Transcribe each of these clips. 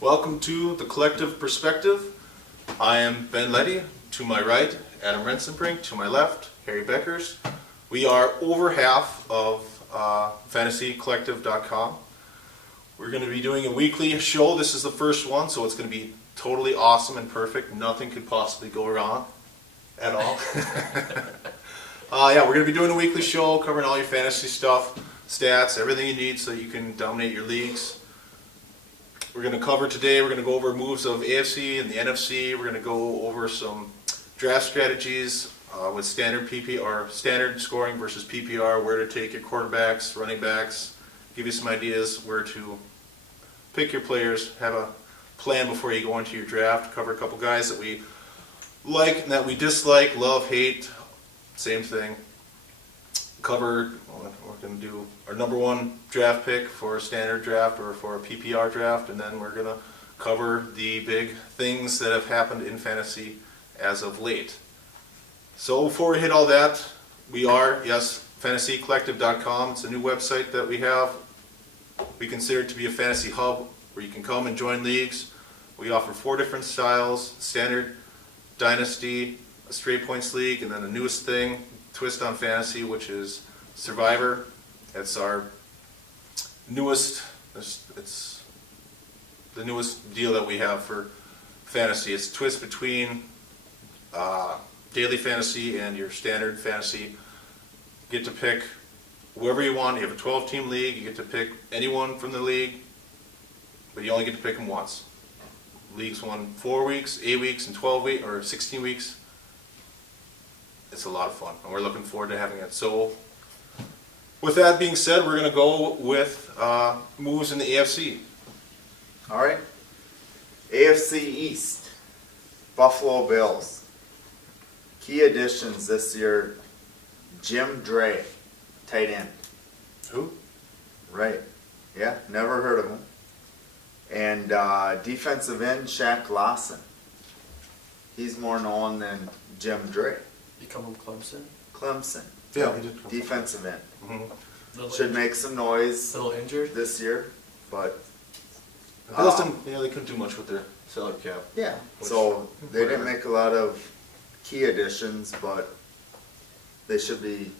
Welcome to The Collective Perspective. I am Ben Letty. To my right, Adam Rensenbrink. To my left, Harry Beckers. We are over half of FantasyCollective.com. We're going to be doing a weekly show. This is the first one, so it's going to be totally awesome and perfect. Nothing could possibly go wrong at all. We're going to be doing a weekly show covering all your fantasy stuff, stats, everything you need so you can dominate your leagues. We're going to cover today, we're going to go over moves of AFC and the NFC. We're going to go over some draft strategies with standard PP or standard scoring versus PPR, where to take your quarterbacks, running backs, give you some ideas where to pick your players, have a plan before you go into your draft, cover a couple guys that we like and that we dislike, love, hate, same thing. We're going to do our number one draft pick for a standard draft or for a PPR draft, and then we're going to cover the big things that have happened in fantasy as of late. So before we hit all that, we are, yes, FantasyCollective.com. It's a new website that we have. We consider it to be a fantasy hub where you can come and join leagues. We offer 4 different styles: standard, dynasty, a straight points league, and then the newest thing, twist on fantasy, which is Survivor. It's our newest, it's the newest deal that we have for fantasy. It's a twist between daily fantasy and your standard fantasy. You get to pick whoever you want. You have a 12-team league. You get to pick anyone from the league, but you only get to pick them once. Leagues won 4 weeks, 8 weeks, and 12 weeks, or 16 weeks. It's a lot of fun, and we're looking forward to having it. So, with that being said, we're going to go with moves in the AFC. All right. AFC East, Buffalo Bills. Key additions this year: Jim Dre, tight end. Who? Right. Yeah, never heard of him. And defensive end, Shaq Lawson. He's more known than Jim Dre. You come from Clemson? Clemson. Yeah, he did. Defensive end. Mm-hmm. Should make some noise Little injured? this year, but Bills didn't, they couldn't do much with their salary cap. yeah. Which- So they didn't whatever. make a lot of key additions, but they should be,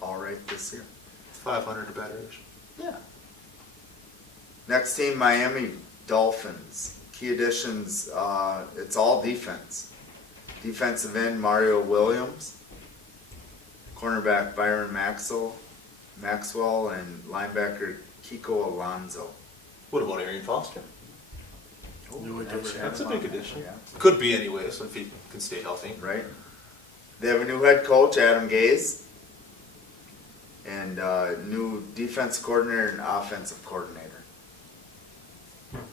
all right this year. 500 or better. Yeah. Next team, Miami Dolphins. Key additions, it's all defense. Defensive end, Mario Williams. Cornerback, Byron Maxwell, and linebacker, Kiko Alonso. What about Arian Foster? New Never addition. had That's a him big on there, addition. Yeah, Could be anyways, if he can stay healthy. right. They have a new head coach, Adam Gase, and new defense coordinator and offensive coordinator.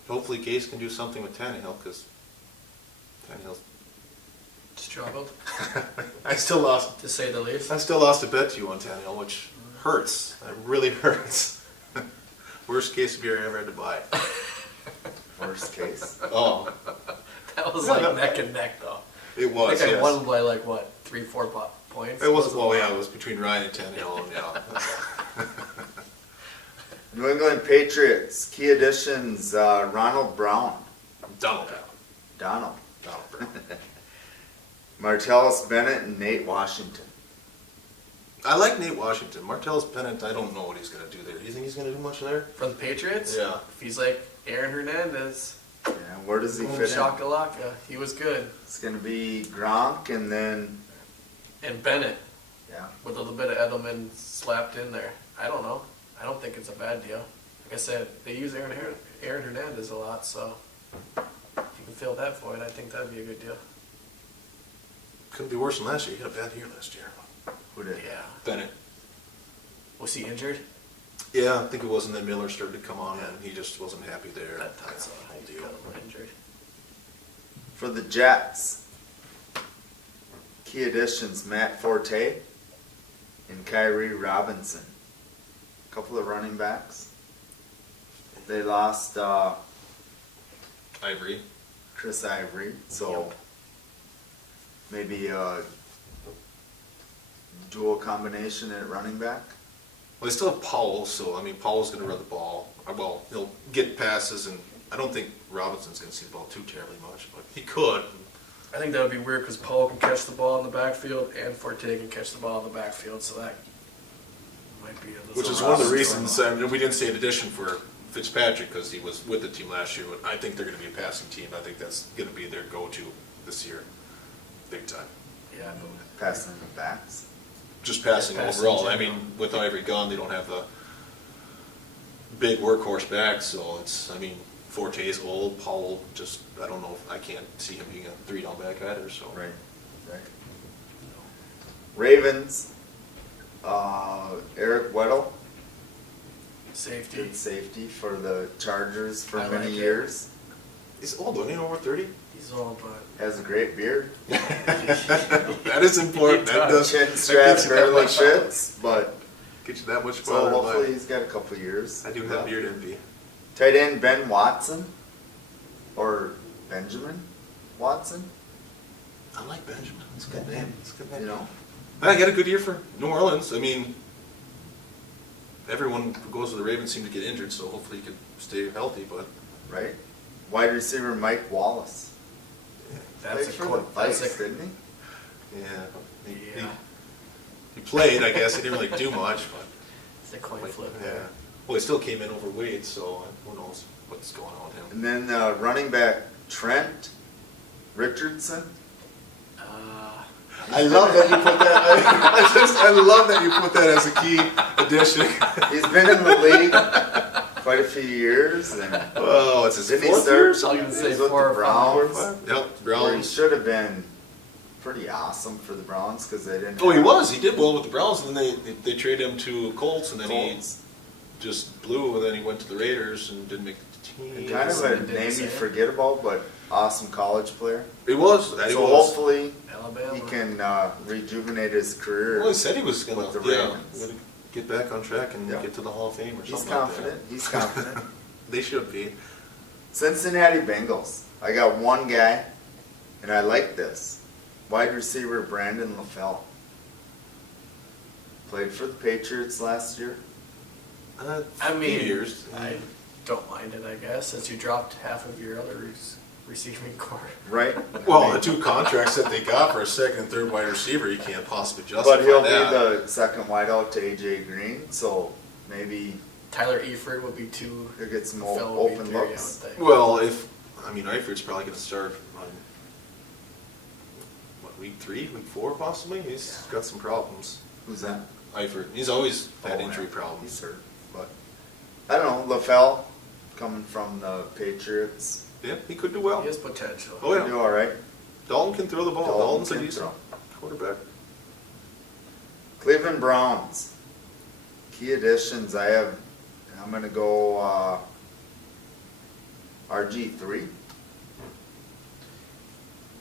Hopefully Gase can do something with Tannehill, because Tannehill's... Struggled, I still lost to say the least. a bet to you on Tannehill, which hurts. It really hurts. Worst case beer I ever had to buy. Worst case. Oh, That was Yeah, like that- neck and neck, though. it I was, think I yes. won by like, what, 3-4 points? It wasn't, well, yeah, it was between Ryan and Tannehill, and yeah. New England Patriots. Key additions, Ronald Brown. Donald Donald. Brown. Martellus Bennett and Nate Washington. I like Nate Washington. Martellus Bennett, I don't know what he's going to do there. Do you think he's going to do much there? For the Patriots? Yeah. If he's like Aaron Hernandez, Yeah, where does he boom fit in? shakalaka, he was good. It's going to be Gronk and then, And Bennett, yeah. with a little bit of Edelman slapped in there. I don't know. I don't think it's a bad deal. Like I said, they use Aaron Hernandez a lot, so if you can fill that void, I think that'd be a good deal. Couldn't be worse than last year. He had a bad year last year. Who did? Yeah. Bennett. Was he injured? Yeah, I think it was, and then Miller started to come on, and he just wasn't happy there. I thought so. Whole He deal. got a little injured. For the Jets. Key additions, Matt Forte and Kyrie Robinson. A couple of running backs. They lost Ivory. Chris Ivory, so maybe a dual combination at running back. Well, they still have Powell, so I mean, Powell's going to run the ball. Well, he'll get passes and I don't think Robinson's gonna see the ball too terribly much, but he could. I think that would be weird because Paul can catch the ball in the backfield and Forte can catch the ball in the backfield, so that might be a little. Which is one of the reasons, I mean, we didn't say an addition for Fitzpatrick because he was with the team last year, but I think they're gonna be a passing team. I think that's gonna be their go-to this year, big time. Yeah, but Passing the backs. Just passing Yeah, passing overall. in I mean, with Ivory gone, they don't have the big workhorse back, so it's, I mean, Forte's old, Powell just, I don't know, I can't see him being a three-down back either, so. Right. Ravens, Eric Weddle, safety. good safety for the Chargers for I many like it. years. He's old, isn't he, over 30? He's all but. Has a great beard. That is important. He That does. does. Chin straps that barely much- fits, but Get you that much so farther in hopefully life. he's got a couple years. I do have beard envy. Tight end Ben Watson, or Benjamin Watson, I like Benjamin. It's a good name. It's a good name. you know. I got a good year for New Orleans. I mean, everyone who goes to the Ravens seem to get injured, so hopefully he can stay healthy, but Right? Wide receiver Mike Wallace. That's Played a for the court. That's Vikes, a. didn't he? yeah. Yeah. He played, I guess. He didn't really do much, but. It's a coin flip. Yeah. Well, he still came in overweight, so who knows what's going on with him. And then running back Trent Richardson. I love that you put that. I love that you put that as a key addition. He's been in the league quite a few years, and Oh, it's his didn't he fourth start? year. I was gonna say He's with 4 the or 5. Browns. Yep, Where he Browns. should have been pretty awesome for the Browns because they didn't. Oh, he have was. He did well with the Browns, and then they traded him to Colts, and then Colts. he just blew, and then he went to the Raiders and didn't make the team. Kind of a Didn't name say you it. forget about, but awesome college player. He was. That he So was. hopefully Alabama. he can rejuvenate his career. Well, he said he was going with to the Ravens. get back on track and Yeah. get to the Hall of Fame or He's something like confident. He's confident. that. They should be. Cincinnati Bengals. I got one guy, and I like this. Wide receiver Brandon LaFell. Played for the Patriots last year. I few mean, years. I don't mind it, I guess, since you dropped half of your other receiving core. Right? Well, I mean, the two contracts that they got for a second and third wide receiver, you can't possibly justify but he'll that. be the second wideout to AJ Green, so maybe Tyler Eifert would be 2. he'll get some Fell would be open 3, I would looks. think. Well, Eifert's probably going to start on week 3, week 4, possibly. He's got some problems. Who's that? Eifert. He's always had Oh, injury yeah. problems. He's hurt, but I don't know. LaFell coming from the Patriots, Yeah, he could do well. He has potential. Oh yeah, he'll do all right. Dalton can throw the ball. Dalton Dalton's a can decent quarterback. Cleveland Browns. Key additions. I'm gonna go RG3.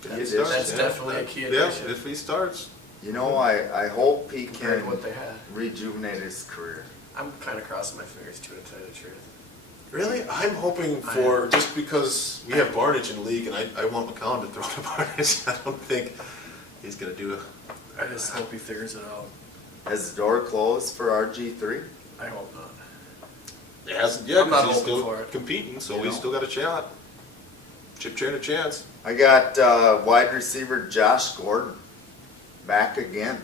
If Key he addition. starts, That's definitely a key Yeah, addition. if he starts. You know, I hope he Compared can to what they had. rejuvenate his career. I'm kind of crossing my fingers too, to tell you the truth. Really? I'm hoping I for, am. just because we have Barnage in the league and I want McCollum to throw to Barnage, I don't think he's going to do it. I just hope he figures it out. Has the door closed for RG3? I hope not. It hasn't yet I'm not because he's hoping still for it. competing, so You he's know? still got a shot. Chip Chain a chance. I got wide receiver Josh Gordon back again.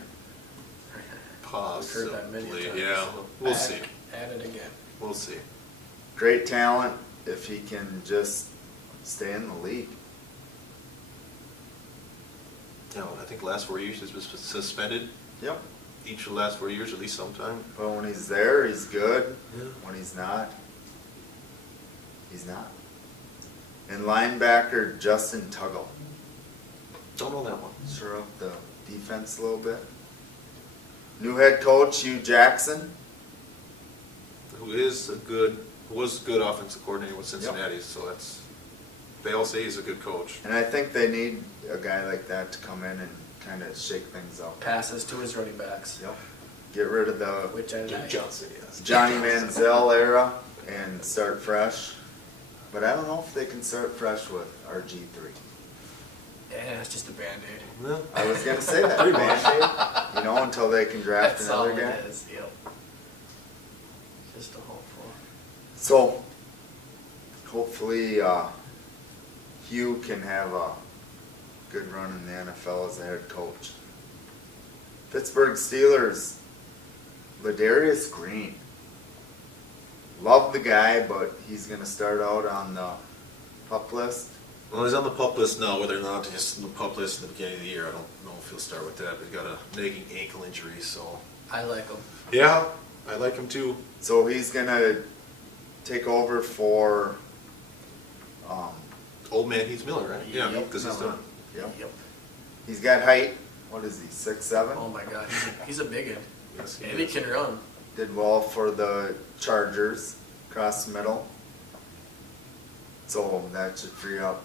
Possibly. We've heard that many times. Yeah, we'll Back see. At it again. We'll see. Great talent if he can just stay in the league. No, I think the last 4 years he's been suspended. Yep. Each of the last 4 years, at least sometime. But when he's there, he's good. Yeah. When he's not, he's not. And linebacker Justin Tuggle. Don't know that one. Stir up the defense a little bit. New head coach Hugh Jackson. Who was a good offensive coordinator with Cincinnati, so that's, they all say he's a good coach. And I think they need a guy like that to come in and kind of shake things up. Passes to his running backs. Yep. Get rid of the Which I Duke like. Johnson, yes. Johnny Manziel era and start fresh. But I don't know if they can start fresh with RG3. Yeah, it's just a Band-Aid. No. I was going to say that. Pretty much. Band-Aid, you know, until they can draft That's all another guy. it is, yep. Just a hopeful. So, hopefully, Hugh can have a good run in the NFL as a head coach. Pittsburgh Steelers, Ladarius Green. Love the guy, but he's going to start out on the pup list. Well, he's on the pup list now. Whether or not he's on the pup list in the beginning of the year, I don't know if he'll start with that. But he's got a nagging ankle injury, so. I like him. Yeah, I like him too. So he's going to take over for Old man Heath Miller, right? Yeah, Yep. because he's done. Yep. Yep. He's got height. What is he, 6'7"? Oh my God, he's a big one. Yes, he And he is. can run. Did well for the Chargers, across the middle. So that should free up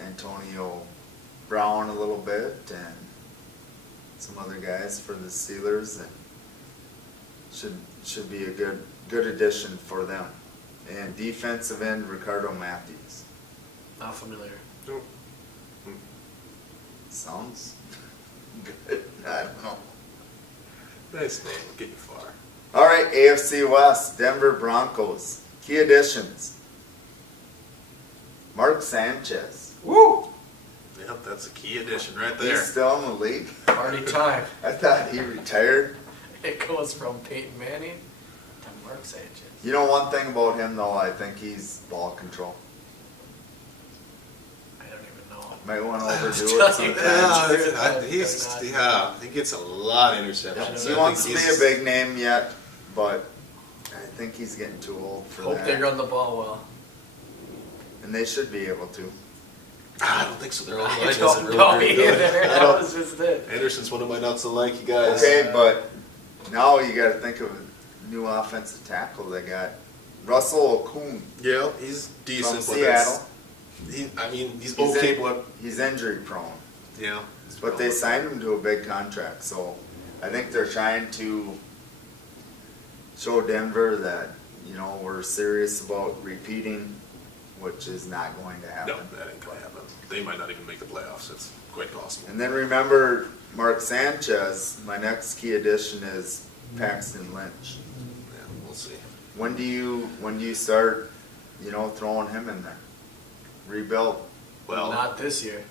Antonio Brown a little bit and some other guys for the Steelers, and should be a good addition for them. And defensive end Ricardo Matthews. Not familiar. Nope. Sounds good. I don't know. Nice name. Will get you far. All right, AFC West, Denver Broncos. Key additions. Mark Sanchez. Woo! Yep, that's a key addition right there. He's still in the league. Party time. I thought he retired. It goes from Peyton Manning to Mark Sanchez. You know one thing about him though, I think he's ball control. I don't even know. Might want to overdo it Yeah, sometimes. He gets a lot of interceptions. He wants to be a big name yet, but I think he's getting too old for Hope that. they run the ball well. And they should be able to. I don't think so. Their line I isn't don't really know very either. good. I That don't- was just it. Anderson's one of my not so like you guys. Okay, but now you got to think of a new offensive tackle they got. Russell Okung Yeah, he's from decent. But Seattle. he's He's okay, in- but He's injury prone. yeah. But they signed him to a big contract, so I think they're trying to show Denver that, we're serious about repeating, which is not going to happen. No, that ain't gonna happen. They might not even make the playoffs. It's quite possible. And then remember Mark Sanchez, my next key addition is Paxton Lynch. Yeah, we'll see. When do you start, throwing him in there? Rebuild. Well, Not this year.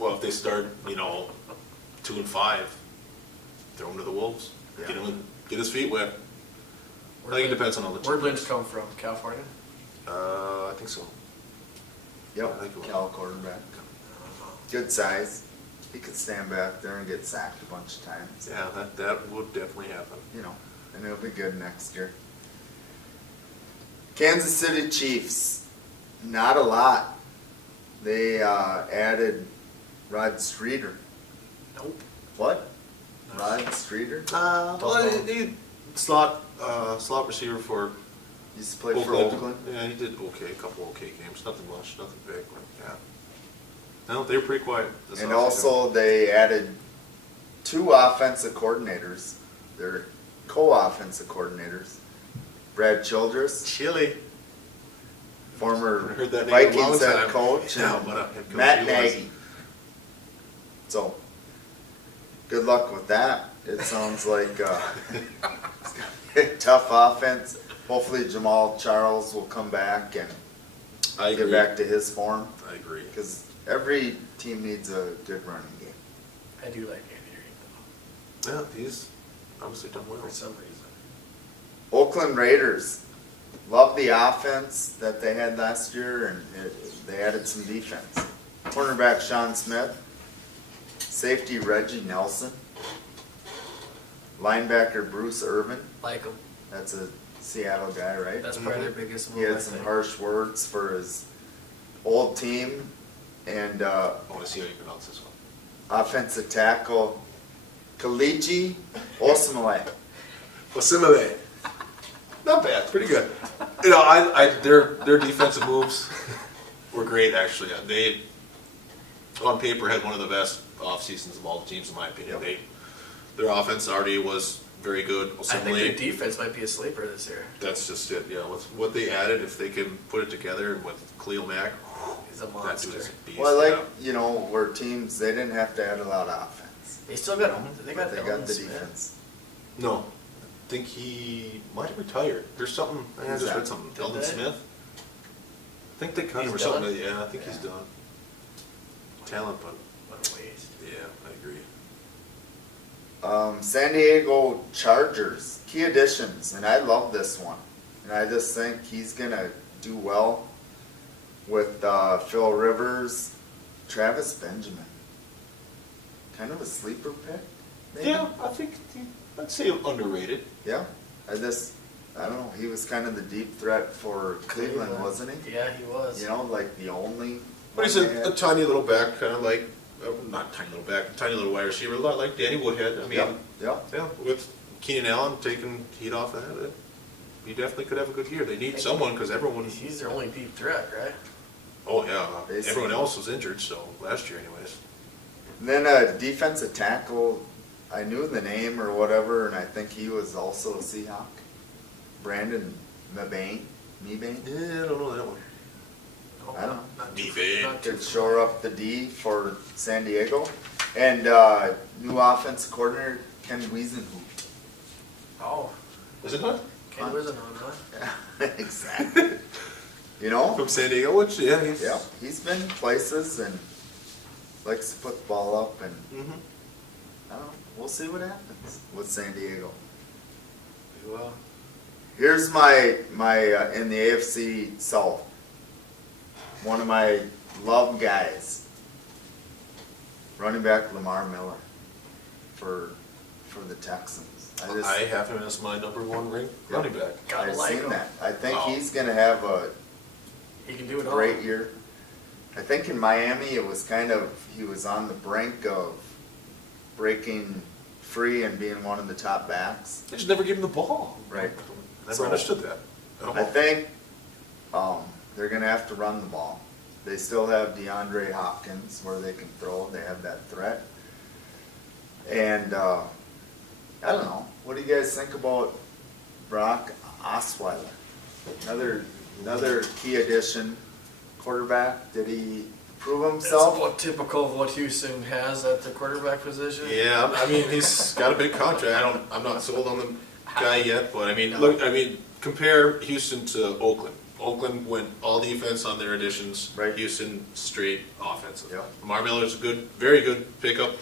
if they start, 2-5, throw him to the Wolves. Yeah. Get his feet wet. I think it depends on all the Where'd teams. Lynch come from? California? I think so. Yep, I think it will. Cal quarterback. Good size. He could stand back there and get sacked a bunch of times. Yeah, that would definitely happen. And it'll be good next year. Kansas City Chiefs, not a lot. They added Rod Streeter. Nope. What? Rod Streeter? Slot receiver for Used to play for Oakland. Yeah, he did okay, a couple okay games. Nothing much, nothing big. But yeah. No, they were pretty quiet. This And offseason. also they added 2 offensive coordinators. They're co-offensive coordinators. Brad Childress, Chili. former Heard that name in a long Vikings head time. coach, Yeah, and what a head coach Matt he was. Nagy. So, good luck with that. It sounds like it's gonna be a tough offense. Hopefully Jamal Charles will come back and I get agree. back to his form, I agree. because every team needs a good running game. I do like Andy Reid though, Yeah, he's obviously done well. for some reason. Oakland Raiders, love the offense that they had last year, and they added some defense. Cornerback Sean Smith, safety Reggie Nelson, linebacker Bruce Irvin. Like him. That's a Seattle guy, right? That's probably their biggest He move. I had some think. harsh words for his old team, and I want to see how you pronounce this one. offensive tackle Kalichi Osemele. Osimile. Not bad, pretty good. Their defensive moves were great actually. They, on paper, had one of the best off seasons of all the teams in my opinion. Yep. Their offense already was very good. I think Osimile, their defense might be a sleeper this year. that's just it. Yeah, with what they added, if they can put it together, and with Khalil Mack, He's a that monster. dude is a beast. Well, I like, yeah. where teams, they didn't have to add a lot of offense. They still got they got, But they got Elton the Smith. defense. No, I think he might have retired. There's something. I Who's just that? read something. Did Eldon they? Smith. think they cut He's him or done? something. Yeah, I think he's Yeah. done. Talent, but What a waste. yeah, I agree. San Diego Chargers, key additions, and I love this one. And I just think he's gonna do well with Phil Rivers, Travis Benjamin. Kind of a sleeper pick, maybe? Yeah, I think I'd say underrated. Yeah. I don't know, he was kind of the deep threat for Cleveland, wasn't he? Yeah, he was. You know, like the only. But he's one they a had. tiny little back, kind of like, not tiny little back, tiny little wide receiver, a lot like Danny Woodhead. I mean, Yep, yep. yeah, with Keenan Allen taking heat off of that, he definitely could have a good year. They need someone because everyone. He's their only deep threat, right? Oh yeah, Basically. everyone else was injured. So last year, anyways. And then a defensive tackle, I knew the name or whatever, and I think he was also a Seahawk. Brandon Mebane. Yeah, I don't know that one. No, I don't know. Not too, Defense. not too Could shore up the D for San Diego. And new offense coordinator, Ken Wiesenhoop. Oh, Is it not Ken wasn't on, huh? Exactly. You know? from San Diego? Which yeah, he's. Yeah, he's been places and likes to put the ball up, and Mm-hmm. I don't know, we'll see what happens with San Diego. Well, Here's my in the AFC South, one of my love guys, running back Lamar Miller for the Texans. I have him as my number one running back. gotta I've like seen him. that. I think Oh. he's going to have a He can do it all. great year. I think in Miami it was kind of, he was on the brink of breaking free and being one of the top backs. They just never give him the ball. Right. Never So- understood that. At all. I think they're going to have to run the ball. They still have DeAndre Hopkins where they can throw. They have that threat. And I don't know. What do you guys think about Brock Osweiler? Another key addition. Quarterback. Did he prove That's himself? about typical of what Houston has at the quarterback position. Yeah, I mean he's got a big contract. I'm not sold on the guy yet, but I mean, look, compare Houston to Oakland. Oakland went all defense on their additions. Right. Houston straight offensive. Yep. Lamar Miller's a good, very good pickup.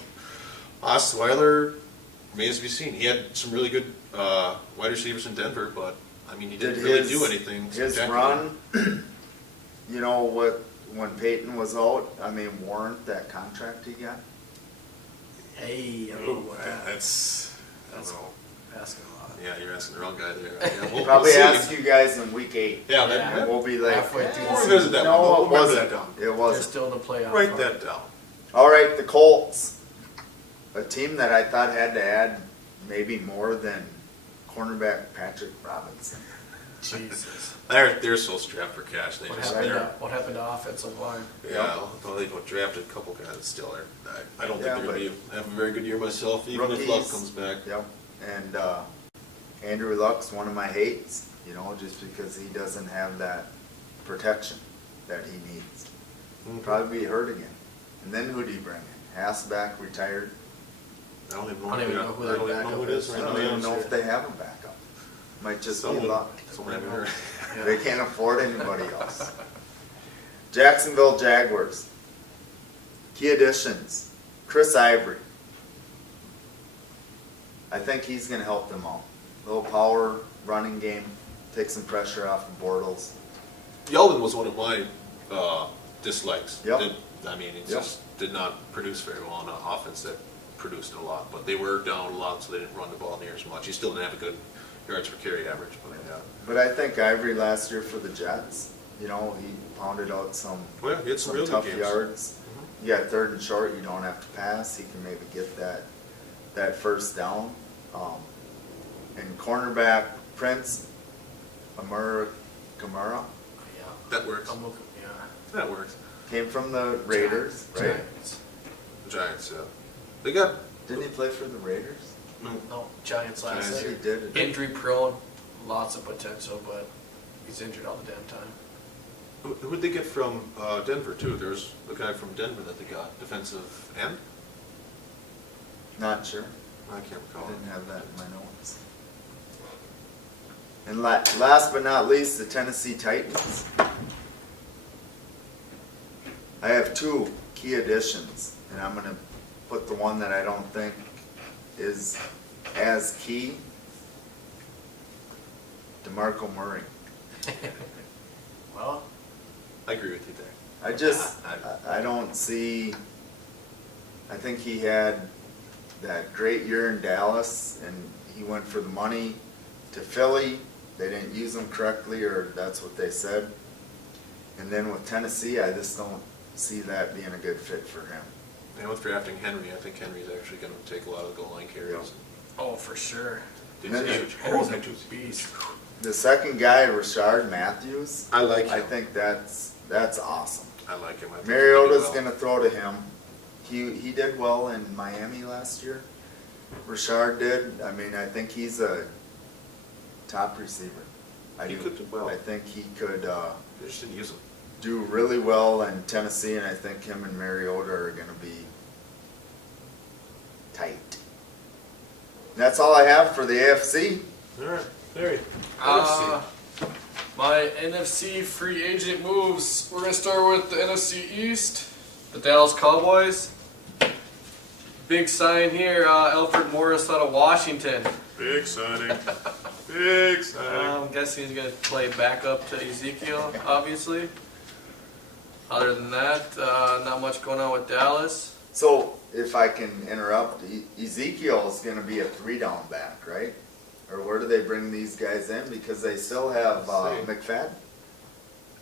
Osweiler remains to be seen. He had some really good wide receivers in Denver, but I mean he didn't really do anything. His spectacular. run, you know what? When Peyton was out, I mean, warrant that contract he got. Hey, Ooh, that's I don't That's- know. asking a lot. Yeah, you're asking the wrong guy there. Yeah, we'll Probably see. ask you guys in week 8. Yeah, Yeah. And we'll be like, Halfway through the We'll season. revisit that one. No, We'll it remember wasn't. that down. It They're wasn't. still in the playoff. Write run. that down. All right, the Colts. A team that I thought had to add maybe more than cornerback Patrick Robinson. Jesus. They're so strapped for cash. They What just happened, they're, to, what happened to offensive line? yeah. Although they drafted a couple guys, still are. I don't Yeah, think they're going to have a very good year myself, even if Rookies. Luck comes back. Yep. And Andrew Luck's one of my hates, you know, just because he doesn't have that protection that he needs. Mhm. Probably be hurt again. And then who do you bring in? Hassback retired. I don't even know, I don't even know who I their don't even know backup who it is is. right I now. don't Yeah, even know I'm if they have a backup. Might just be Someone- Luck. Someone I haven't heard. They can't afford anybody else. Jacksonville Jaguars. Key additions. Chris Ivory. I think he's going to help them out. Little power, running game, take some pressure off the Bortles. Yeldon was one of my dislikes. Yep. I mean, it Yep. just did not produce very well on an offense that produced a lot. But they were down a lot, so they didn't run the ball near as much. He still didn't have a good yards per carry average. But yeah. But I think Ivory last year for the Jets, you know, he pounded out some, Well, yeah, he had some real good tough games. yards. You got 3rd and short, you don't have to pass. He can maybe get that first down. And cornerback Prince Amura Kamara Yeah. That works. I'm looking, yeah. That works. came from the Raiders, right? Giants. Giants, yeah. They got. Didn't he play for the Raiders? No, Giants last Giants. year. He did. Injury prone, lots of potential, but he's injured all the damn time. Who would they get from Denver too? There's a guy from Denver that they got, defensive end. Not sure. I can't I recall. didn't have that in my notes. And last but not least, the Tennessee Titans. I have two key additions, and I'm gonna put the one that I don't think is as key. DeMarco Murray. Well, I agree with you there. I don't see, I think he had that great year in Dallas, and he went for the money to Philly. They didn't use him correctly, or that's what they said. And then with Tennessee, I just don't see that being a good fit for him. And with drafting Henry, I think Henry's actually going to take a lot of the goal line carries. oh, for sure. Dude's And then- huge. Henry's a Henry's beast. The second guy, Rashard Matthews, I like him. I think that's awesome. I like him. I think Mariota's he did well. gonna throw to him. He did well in Miami last year. Rashard did. I mean, I think he's a top receiver. He could do well. I think he could They just didn't use him. do really well in Tennessee, and I think him and Mariota are gonna be tight. And that's all I have for the AFC. All right. Very. My NFC free agent moves. We're gonna start with the NFC East. The Dallas Cowboys. Big sign here. Alfred Morris out of Washington. Big signing. Big signing. I'm guessing he's gonna play backup to Ezekiel, obviously. Other than that, not much going on with Dallas. So, if I can interrupt, Ezekiel is gonna be a 3-down back, right? Or where do they bring these guys in? Because they still have Same. McFadden.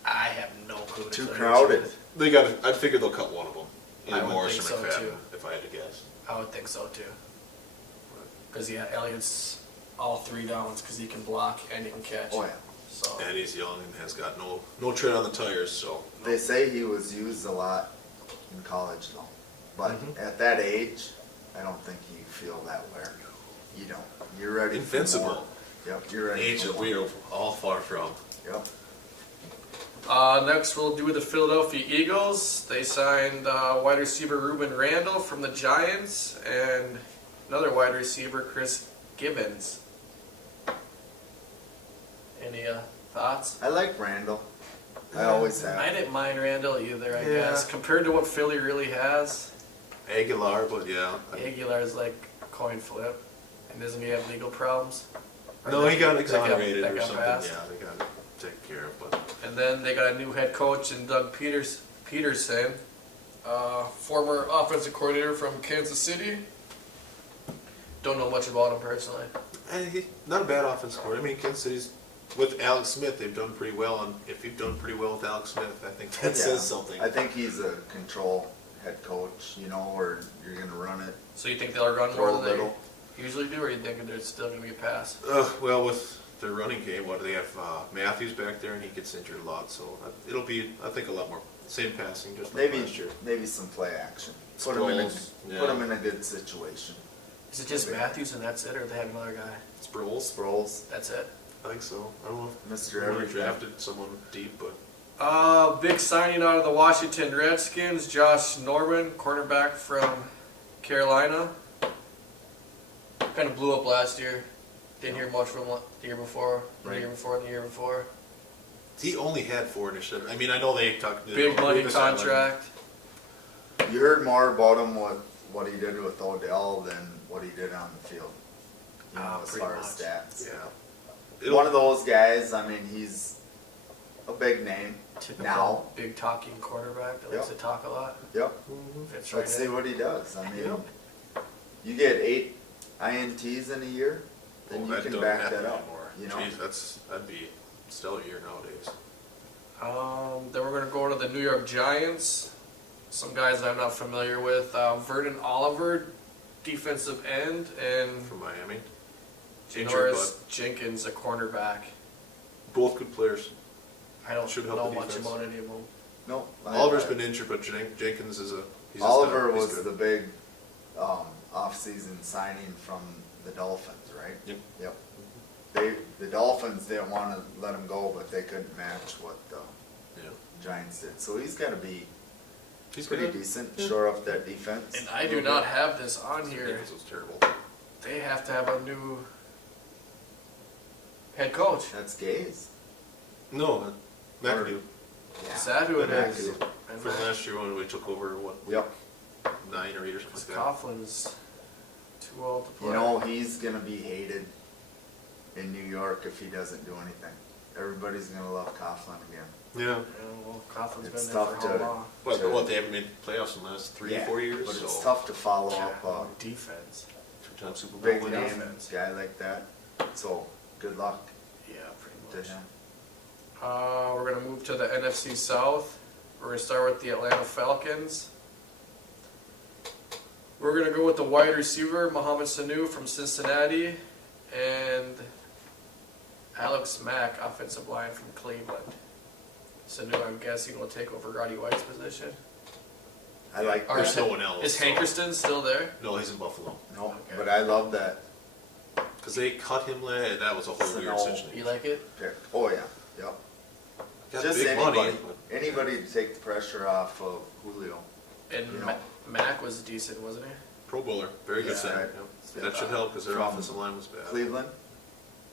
I have no clue. to Too tell you the crowded. truth. They got. I figured they'll cut one of them. I Either would Morris think or so, McFadden, too. if I had to guess. I would think so too. Because yeah, Elliott's all 3 downs because he can block and he can catch. Oh yeah. So And he's young and has got no tread on the tires. So They say he was used a lot in college though. But at that age, I don't think you feel that way. You don't. You're ready for more. invincible. Yep, you're ready Age for that more. we are all far from. Yep. next we'll do the Philadelphia Eagles. They signed wide receiver Ruben Randall from the Giants and another wide receiver Chris Gibbons. Any thoughts? I like Randall. I always I have. didn't mind Randall either. I Yeah. guess compared to what Philly really has, Aguilar, but yeah. Aguilar's like a coin flip. And doesn't he have legal problems? Or No, that- he got that exonerated that or got something. passed? Yeah, they got taken care of. But And then they got a new head coach in Doug Peterson, former offensive coordinator from Kansas City. Don't know much about him personally. not a bad offensive coordinator. I mean, Kansas City's with Alex Smith. They've done pretty well. And if you've done pretty well with Alex Smith, I think that Yeah. says something. I think he's a control head coach, you know, where you're gonna run it. So you think they'll run Throw more a than they little. usually do, or you think there's still going to be a pass? Well, with their running game, what do they have? Matthews back there, and he gets injured a lot. So it'll be, I think, a lot more same passing, just like last year. Maybe some play action. Put Sproles, him in a good situation. Is it just Maybe. Matthews and that's it, or they have another guy? Sproles, Sproles, That's it. I think so. I don't know if Mr. they really Everything. drafted someone deep, but Big signing out of the Washington Redskins, Josh Norman, cornerback from Carolina. Kind of blew up last year. Didn't hear much from him the year before, the Right. year before, the year before. he only had 4 initiatives. I mean, I know they talked. Big money contract. You heard more about him with what he did with Odell than what he did on the field. You know, as Pretty far as much. stats. Yeah. One of those guys, I mean, he's a big name. Typical Now. big talking quarterback that likes Yep. to talk a lot. Yep. Fits right Let's see in. what he does. I mean, Yep. you get 8 INTs in a year, then Oh, you that can doesn't back happen that up. anymore. You know? Jeez, that'd be a stellar year nowadays. Then we're going to go to the New York Giants. Some guys I'm not familiar with. Vernon Oliver, defensive end, and From Miami, injured, Janoris Jenkins, a cornerback. both good players. I don't Should help know the much defense. about any of them. No. Oliver's been injured, but Jenkins is he's a Oliver stud. He's was good. the big off-season signing from the Dolphins, right? Yep. Yep. The Dolphins didn't want to let him go, but they couldn't match what the Yeah. Giants did. So he's got to be He's pretty good. decent, shore up that defense. And I do not have this on The here. defense was terrible. They have to have a new head coach. That's Gaze. No, McAdoo. Yeah. Is that who it But is? McAdoo. And From last year when we took over, what, Yep. 9 or 8 or something like that. Coughlin's too old to play. You know, he's gonna be hated in New York if he doesn't do anything. Everybody's gonna love Coughlin again. Yeah. Yeah, well, Coughlin's It's been there tough for how to- long? But what, they haven't made playoffs in the last 3 or 4 years, But so. it's tough to follow Yeah, up defense. 2-time Super Bowl big winner. name offense. guy like that. So good luck Yeah, pretty to much. him. We're gonna move to the NFC South. We're gonna start with the Atlanta Falcons. We're gonna go with the wide receiver Mohamed Sanu from Cincinnati and Alex Mack, offensive line from Cleveland. Sanu, I'm guessing, will take over Roddy White's position. I like Or There's that. no one else. Is so- Hankerston still there? No, he's in Buffalo. No, Okay. but I love that Because they cut him, and that was a whole weird Sano. situation. You like it? pick. Oh yeah, yep. Got Just big anybody, money, but anybody to take the pressure off of Julio. And You know. Mack was decent, wasn't he? Pro Bowler, very good Yeah, center. right. Yep. That should help because their From offensive line was bad. Cleveland,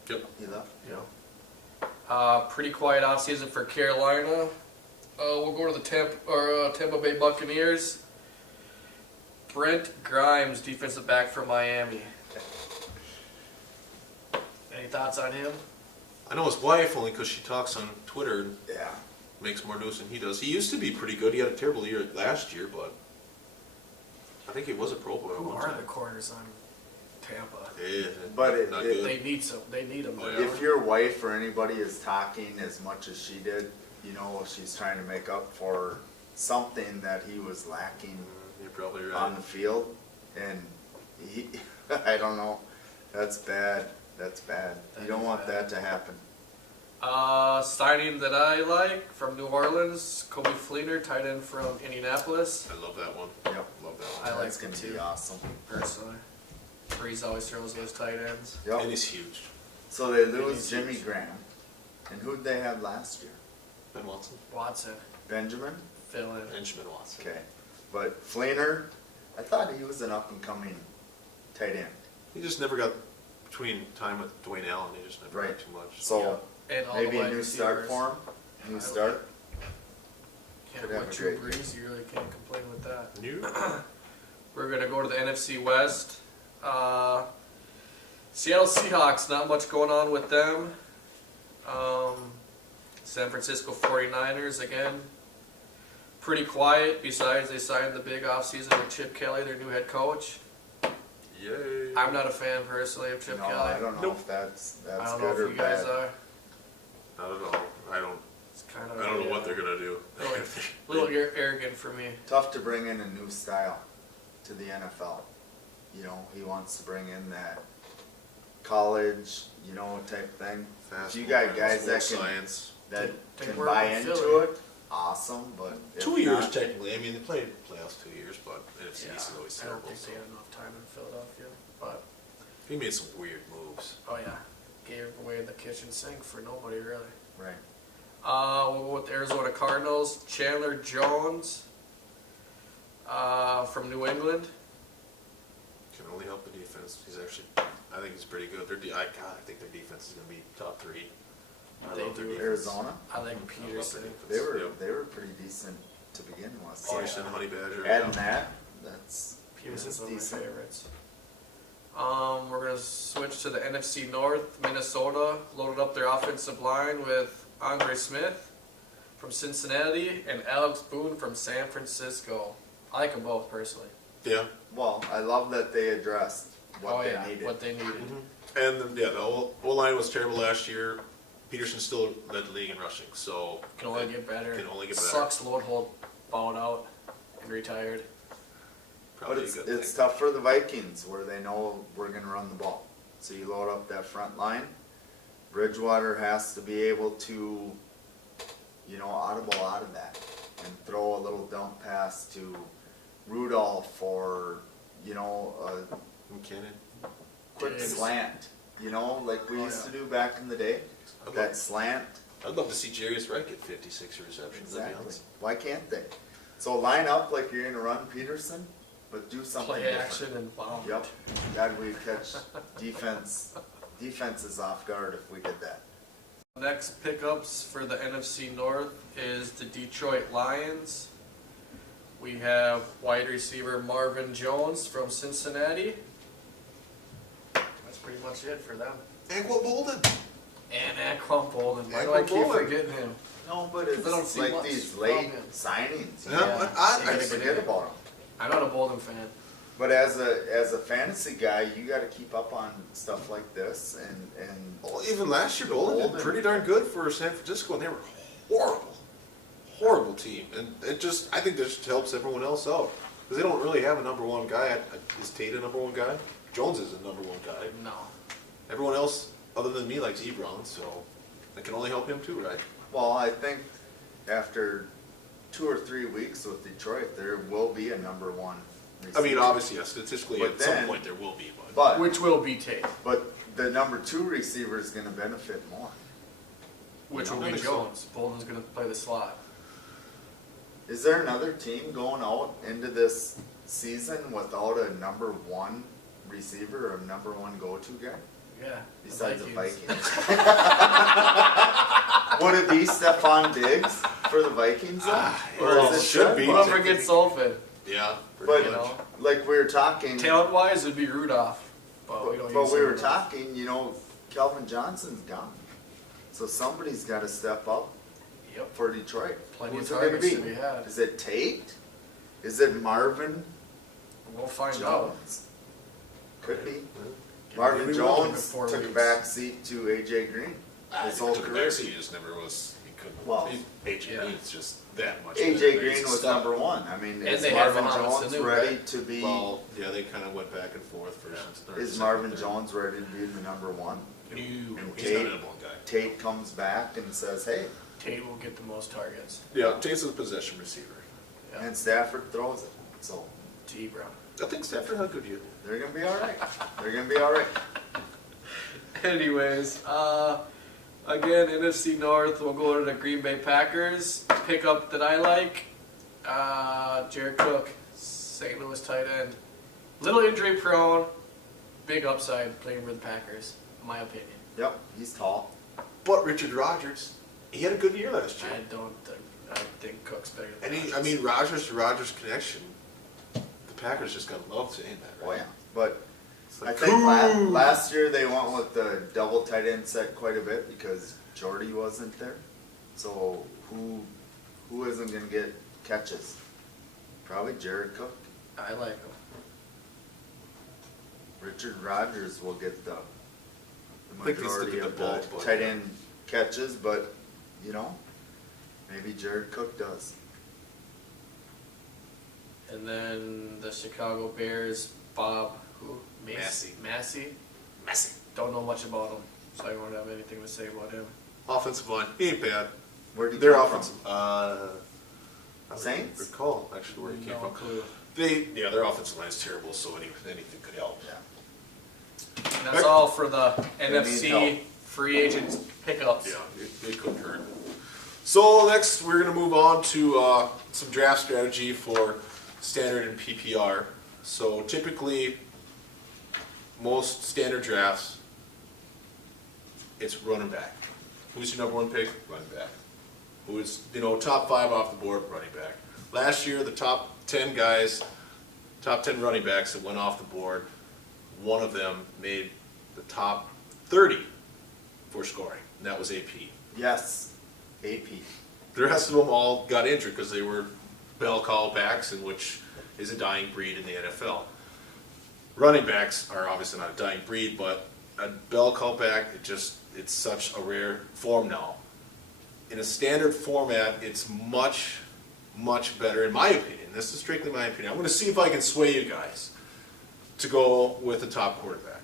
Yep. he left. Yeah. Pretty quiet offseason for Carolina. We'll go to the Tampa Bay Buccaneers. Brent Grimes, defensive back for Miami. Any thoughts on him? I know his wife only because she talks on Twitter and Yeah. makes more news than he does. He used to be pretty good. He had a terrible year last year, but I think he was a Pro Bowler Who one are the time. corners on Tampa? Yeah, But not it- good. They need some. They need them. Oh, yeah. If your wife or anybody is talking as much as she did, you know, she's trying to make up for something that he was lacking You're probably on right. the field. And he, I don't know, that's bad. That's bad. That You don't is want bad. that to happen. Signing that I like from New Orleans, Kobe Fleener, tight end from Indianapolis. I love that one. Yep. Love that I one. like That's him gonna too. be awesome. Personally, Breeze always throws those tight ends. And Yep. he's huge. So they lose he's Jimmy huge. Graham. And who'd they have last year? Ben Watson. Watson, Benjamin? fill in. Benjamin Watson. Okay. But Fleener, I thought he was an up and coming tight end. He just never got between time with Dwayne Allen. He just never Right. got too much. So And all maybe the a wide new start receivers. for him. New I start. Yeah, Could have with a Drew great Brees, you really can't complain with that. New? We're gonna go to the NFC West. Seattle Seahawks, not much going on with them. San Francisco 49ers, again, pretty quiet, besides they signed the big offseason with Chip Kelly, their new head coach. Yay. I'm not a fan personally of Chip No, Kelly. I don't know Nope. if that's I don't good know or if you guys bad. are. I don't know. It's kind of I don't know what they're gonna do. a little arrogant for me. Tough to bring in a new style to the NFL. You know, he wants to bring in that college, you know, type thing. Fast If you got movement, guys that sports can science. that They can work buy with into Philly. it, awesome. But if 2 years not, technically. I mean, they played playoffs 2 years, but NFC Yeah, East is always I don't terrible. think So. they had enough time in Philadelphia, but He made some weird moves. oh yeah, gave away the kitchen sink for nobody really. right? We'll go with the Arizona Cardinals. Chandler Jones from New England. Can only help the defense. He's actually, I think he's pretty good. I think their defense is gonna be top 3. I They love their do. defense. Arizona, I like I love their Peterson. defense. they Yep. were pretty decent to begin with. Peterson, Honey Badger. Adding yeah. that, that's Peterson's one of my decent. favorites. We're gonna switch to the NFC North. Minnesota loaded up their offensive line with Andre Smith from Cincinnati and Alex Boone from San Francisco. I like them both personally. Yeah. Well, I love that they addressed what oh they yeah, needed. what they needed. And then, yeah, the O-line was terrible last year. Peterson still led the league in rushing, so Can only get better. Can only get better. Sucks Loadhold bowed out and retired. But probably it's a good it's thing. tough for the Vikings where they know we're going to run the ball. So you load up that front line. Bridgewater has to be able to, you know, audible out of that and throw a little dump pass to Rudolph or, you know, a McKinnon. quick Diggs. slant. You know, like we Oh, used yeah. to do back in the day. I'd That love, slant. I'd love to see Jarius Wright get 56 receptions. That'd be Exactly. awesome. Why can't they? So line up like you're going to run Peterson, but do something Play different. action and bomb. Yep. God, we'd catch defenses off guard if we did that. Next pickups for the NFC North is the Detroit Lions. We have wide receiver Marvin Jones from Cincinnati. That's pretty much it for them. Anquan Bolden. And Anquan Bolden. Why do I Anquan keep Bolden. forgetting him? No, but I don't it's see like much these from late him. signings. Yeah, Yeah. I I forget about them. I'm not a Bolden fan. But as a fantasy guy, you got to keep up on stuff like this, and well, even last year, Bolden did Bolden. pretty darn good for San Francisco, and they were horrible team. And it just, I think this just helps everyone else out because they don't really have a number one guy. Is Tate a number one guy? Jones is a number one guy. No. Everyone else, other than me, likes Ebron, so it can only help him too, right? well, I think after 2 or 3 weeks with Detroit, there will be a number one receiver. I mean, obviously, yes, statistically, But at some then- point there will be, but but Which will be Tate. but the number 2 receiver is going to benefit more. Which You know, will I be think so. Jones. Bolden's going to play the slot. Is there another team going out into this season without a number 1 receiver or a number 1 go-to guy Yeah. besides the Vikings. Vikings? Would it be Stephon Diggs for the Vikings then? well, is it should be. Whoever gets Sulfin. yeah, But pretty You much. know, like we were talking, talent wise, it'd be Rudolph. But we don't but use we him were enough. talking, you know, Calvin Johnson's gone. So somebody's got to step up Yep. for Detroit. Plenty Who's of it gonna targets be? to be had. Is it Tate? Is it Marvin We'll find out. Jones? Could be. Maybe Marvin we will in Jones 4 took a weeks. back seat to AJ Green. His whole career. He just never was. He couldn't. Well, AJ yeah. Green's just that much. AJ better. Green He's a was stud. number 1. I mean, And is they had Marvin Mohamed Jones Sanu, ready right? to be? Well, yeah, they kind of went back and forth for Is Marvin Jones ready to be the number 1? New. And He's Tate- not a number one guy. Tate comes back and says, "Hey," Tate will get the most targets. Yeah, Tate's a possession receiver. Yeah. and Stafford throws it. So T. Brown. I think Stafford had a good year. they're gonna be all right. They're gonna be all right. Anyways, again, NFC North, we'll go to the Green Bay Packers. Pickup that I like, Jared Cook, St. Louis tight end. Little injury prone, big upside playing for the Packers, in my opinion. Yep, he's tall. But Richard Rodgers, he had a good year last year. I think Cook's better than And he, I Rodgers. mean, Rodgers to Rodgers connection. The Packers just gotta love saying that, Oh right? yeah, but It's I like, think "Ooh." last year they went with the double tight end set quite a bit because Jordy wasn't there. So who isn't gonna get catches? Probably Jared Cook. I like him. Richard Rodgers will get the I think he's majority the of the bulk, but- tight end catches, but you know, maybe Jared Cook does. And then the Chicago Bears, Bob, who? Massey. Messy. Don't know much about him, so I won't have anything to say about him. Offensive line, he ain't bad. Where did he Their come offensive. I don't Saints? recall actually where he came No from. clue. Their offensive line is terrible, so anything could help. Yeah. And that's all for the need NFC help. free agent pickups. Yeah, it couldn't hurt. So next, we're gonna move on to some draft strategy for standard and PPR. So typically, most standard drafts, it's running back. Who's your number one pick? Running back. Who is, top 5 off the board? Running back. Last year, the top 10 guys, top 10 running backs that went off the board, one of them made the top 30 for scoring, and that was AP. Yes, AP. The rest of them all got injured because they were bell cow backs, in which is a dying breed in the NFL. Running backs are obviously not a dying breed, but a bell cow back, it's such a rare form now. In a standard format, it's much, much better, in my opinion. This is strictly my opinion. I'm going to see if I can sway you guys to go with the top quarterback.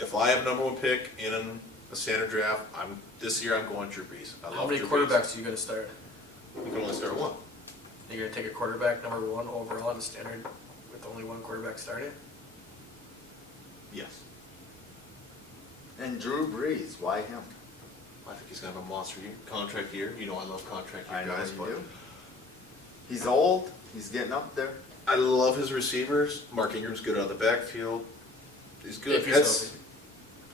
If I have number one pick in a standard draft, this year I'm going Drew Brees. I How love many Drew Brees. quarterbacks are you going to start? You can only start one. You're going to take a quarterback number 1 overall in standard with only one quarterback starting? Yes. And Drew Brees, why him? I think he's going to have a monster contract year. You know I love contract year I know guys, you but do. He's old. He's getting up there. I love his receivers. Mark Ingram's good out of the backfield. He's good. If he's healthy.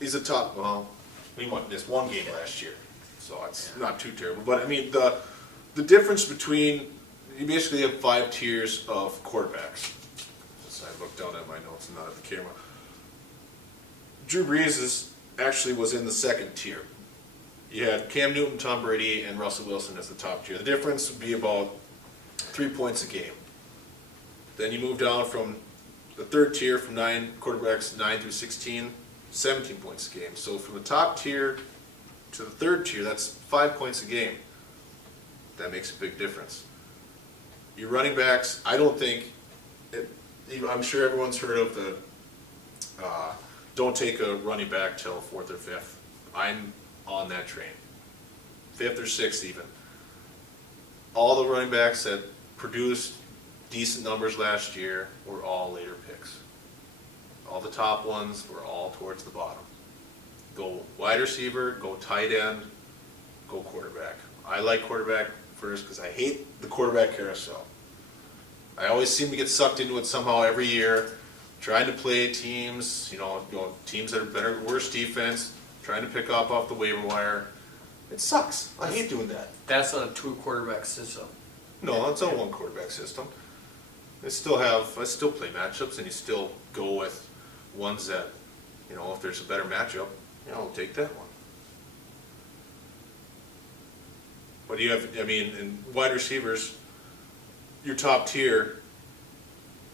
He's a top. Well, We missed one game last year, so it's not too terrible. But I mean, the difference between, you basically have 5 tiers of quarterbacks. As I look down at my notes and not at the camera. Drew Brees actually was in the second tier. You had Cam Newton, Tom Brady, and Russell Wilson as the top tier. The difference would be about 3 points a game. Then you move down from the third tier, from 9 quarterbacks, 9 through 16, 17 points a game. So from the top tier to the third tier, that's 5 points a game. That makes a big difference. Your running backs, I don't think, I'm sure everyone's heard of the don't take a running back till 4th or 5th. I'm on that train. 5th or 6th even. All the running backs that produced decent numbers last year were all later picks. All the top ones were all towards the bottom. Go wide receiver, go tight end, go quarterback. I like quarterback first because I hate the quarterback carousel. I always seem to get sucked into it somehow every year, trying to play teams, teams that are better, worse defense, trying to pick up off the waiver wire. It sucks. I hate doing that. That's not a 2-quarterback system. No, it's a 1-quarterback system. I still play matchups, and you still go with ones that, if there's a better matchup, I'll take that one. But you have, in wide receivers, your top tier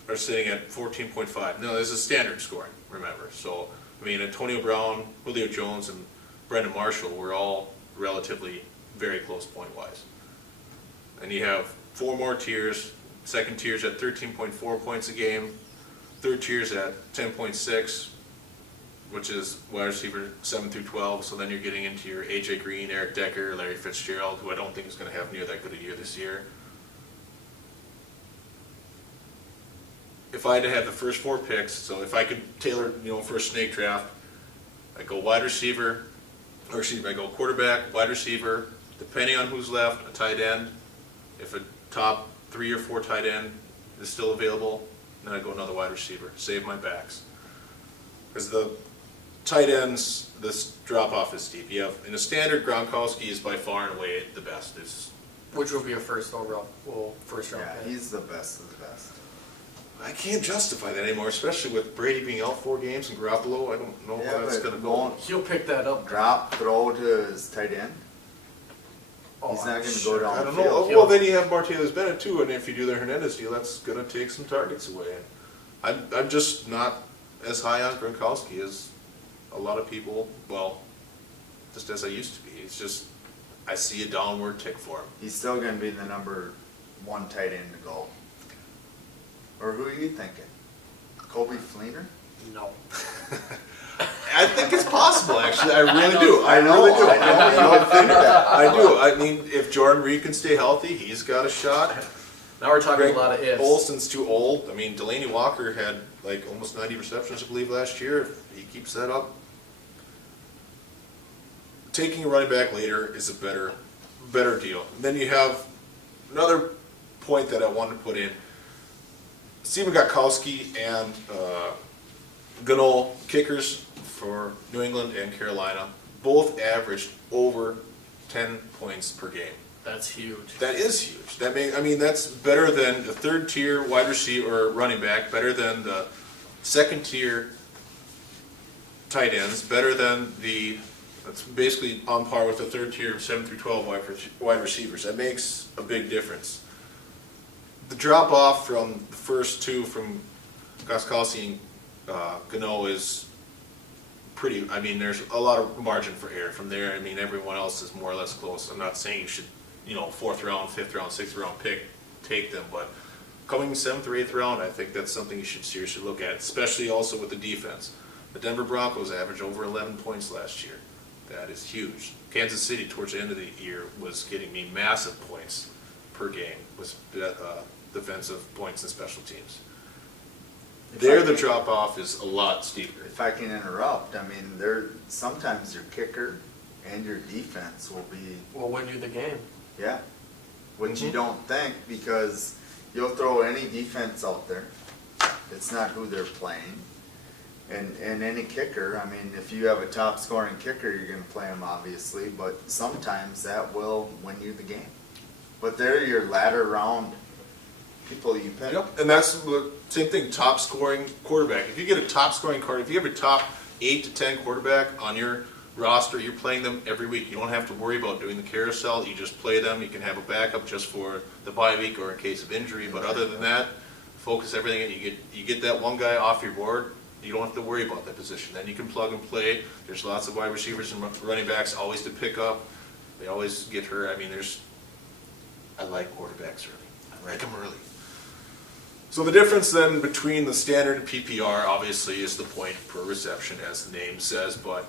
are sitting at 14.5. No, this is standard scoring, remember. So, Antonio Brown, Julio Jones, and Brandon Marshall were all relatively very close point-wise. And you have 4 more tiers. Second tier's at 13.4 points a game. Third tier's at 10.6, which is wide receiver 7 through 12. So then you're getting into your A.J. Green, Eric Decker, Larry Fitzgerald, who I don't think is going to have near that good a year this year. If I had to have the first 4 picks, so if I could tailor, for a snake draft, I go wide receiver, I go quarterback, wide receiver, depending on who's left, a tight end. If a top 3 or 4 tight end is still available, then I go another wide receiver, save my backs. Because the tight ends, this drop-off is steep. You have, in a standard, Gronkowski is by far and away the best. Which will be a first round pick. Yeah, he's the best of the best. I can't justify that anymore, especially with Brady being out 4 games and Garoppolo. I don't know how that's going to go. He'll pick that up. Drop, throw to his tight end. He's not going to go down I the don't field. know. Well, then you have Martavis Bennett too, and if you do the Hernandez deal, that's going to take some targets away. I'm just not as high on Gronkowski as a lot of people. Well, just as I used to be. It's just I see a downward tick for him. He's still going to be the number 1 tight end to go. Or who are you thinking? Kobe Fleener? No. I think it's possible, actually. I really do. I know you don't think that. I do. If Jordan Reed can stay healthy, he's got a shot. Now we're talking Greg a lot of ifs. Olson's too old. Delaney Walker had almost 90 receptions, I believe, last year. If he keeps that up, taking a running back later is a better deal. And then you have another point that I wanted to put in. Stephen Gostkowski and Gano, kickers for New England and Carolina, both averaged over 10 points per game. That's huge. That is huge. That's better than the third tier wide receiver or running back, better than the second tier tight ends, better than that's basically on par with the third tier 7 through 12 wide receivers. That makes a big difference. The drop off from the first 2 from Gostkowski and Gano is pretty. There's a lot of margin for error from there. Everyone else is more or less close. I'm not saying you should, 4th round, 5th round, 6th round pick, take them, but coming 7th or 8th round, I think that's something you should seriously look at, especially also with the defense. The Denver Broncos averaged over 11 points last year. That is huge. Kansas City, towards the end of the year, was getting me massive points per game with defensive points and special teams. The drop-off is a lot steeper. If I can interrupt, sometimes your kicker and your defense will win you the game. Yeah. Which you don't think, because you'll throw any defense out there. It's not who they're playing. And any kicker, I mean, if you have a top scoring kicker, you're going to play him obviously, but sometimes that will win you the game. But they're your latter round people you pick. Yep, and that's the same thing, top scoring quarterback. If you get a top scoring quarterback, if you have a top 8 to 10 quarterback on your roster, you're playing them every week. You don't have to worry about doing the carousel. You just play them. You can have a backup just for the bye week or in case of injury. But other than that, focus everything in. You get that one guy off your board. You don't have to worry about that position. Then you can plug and play. There's lots of wide receivers and running backs always to pick up. They always get hurt. I mean, I like quarterbacks early. I like them early. So the difference then between the standard and PPR obviously is the point per reception, as the name says, but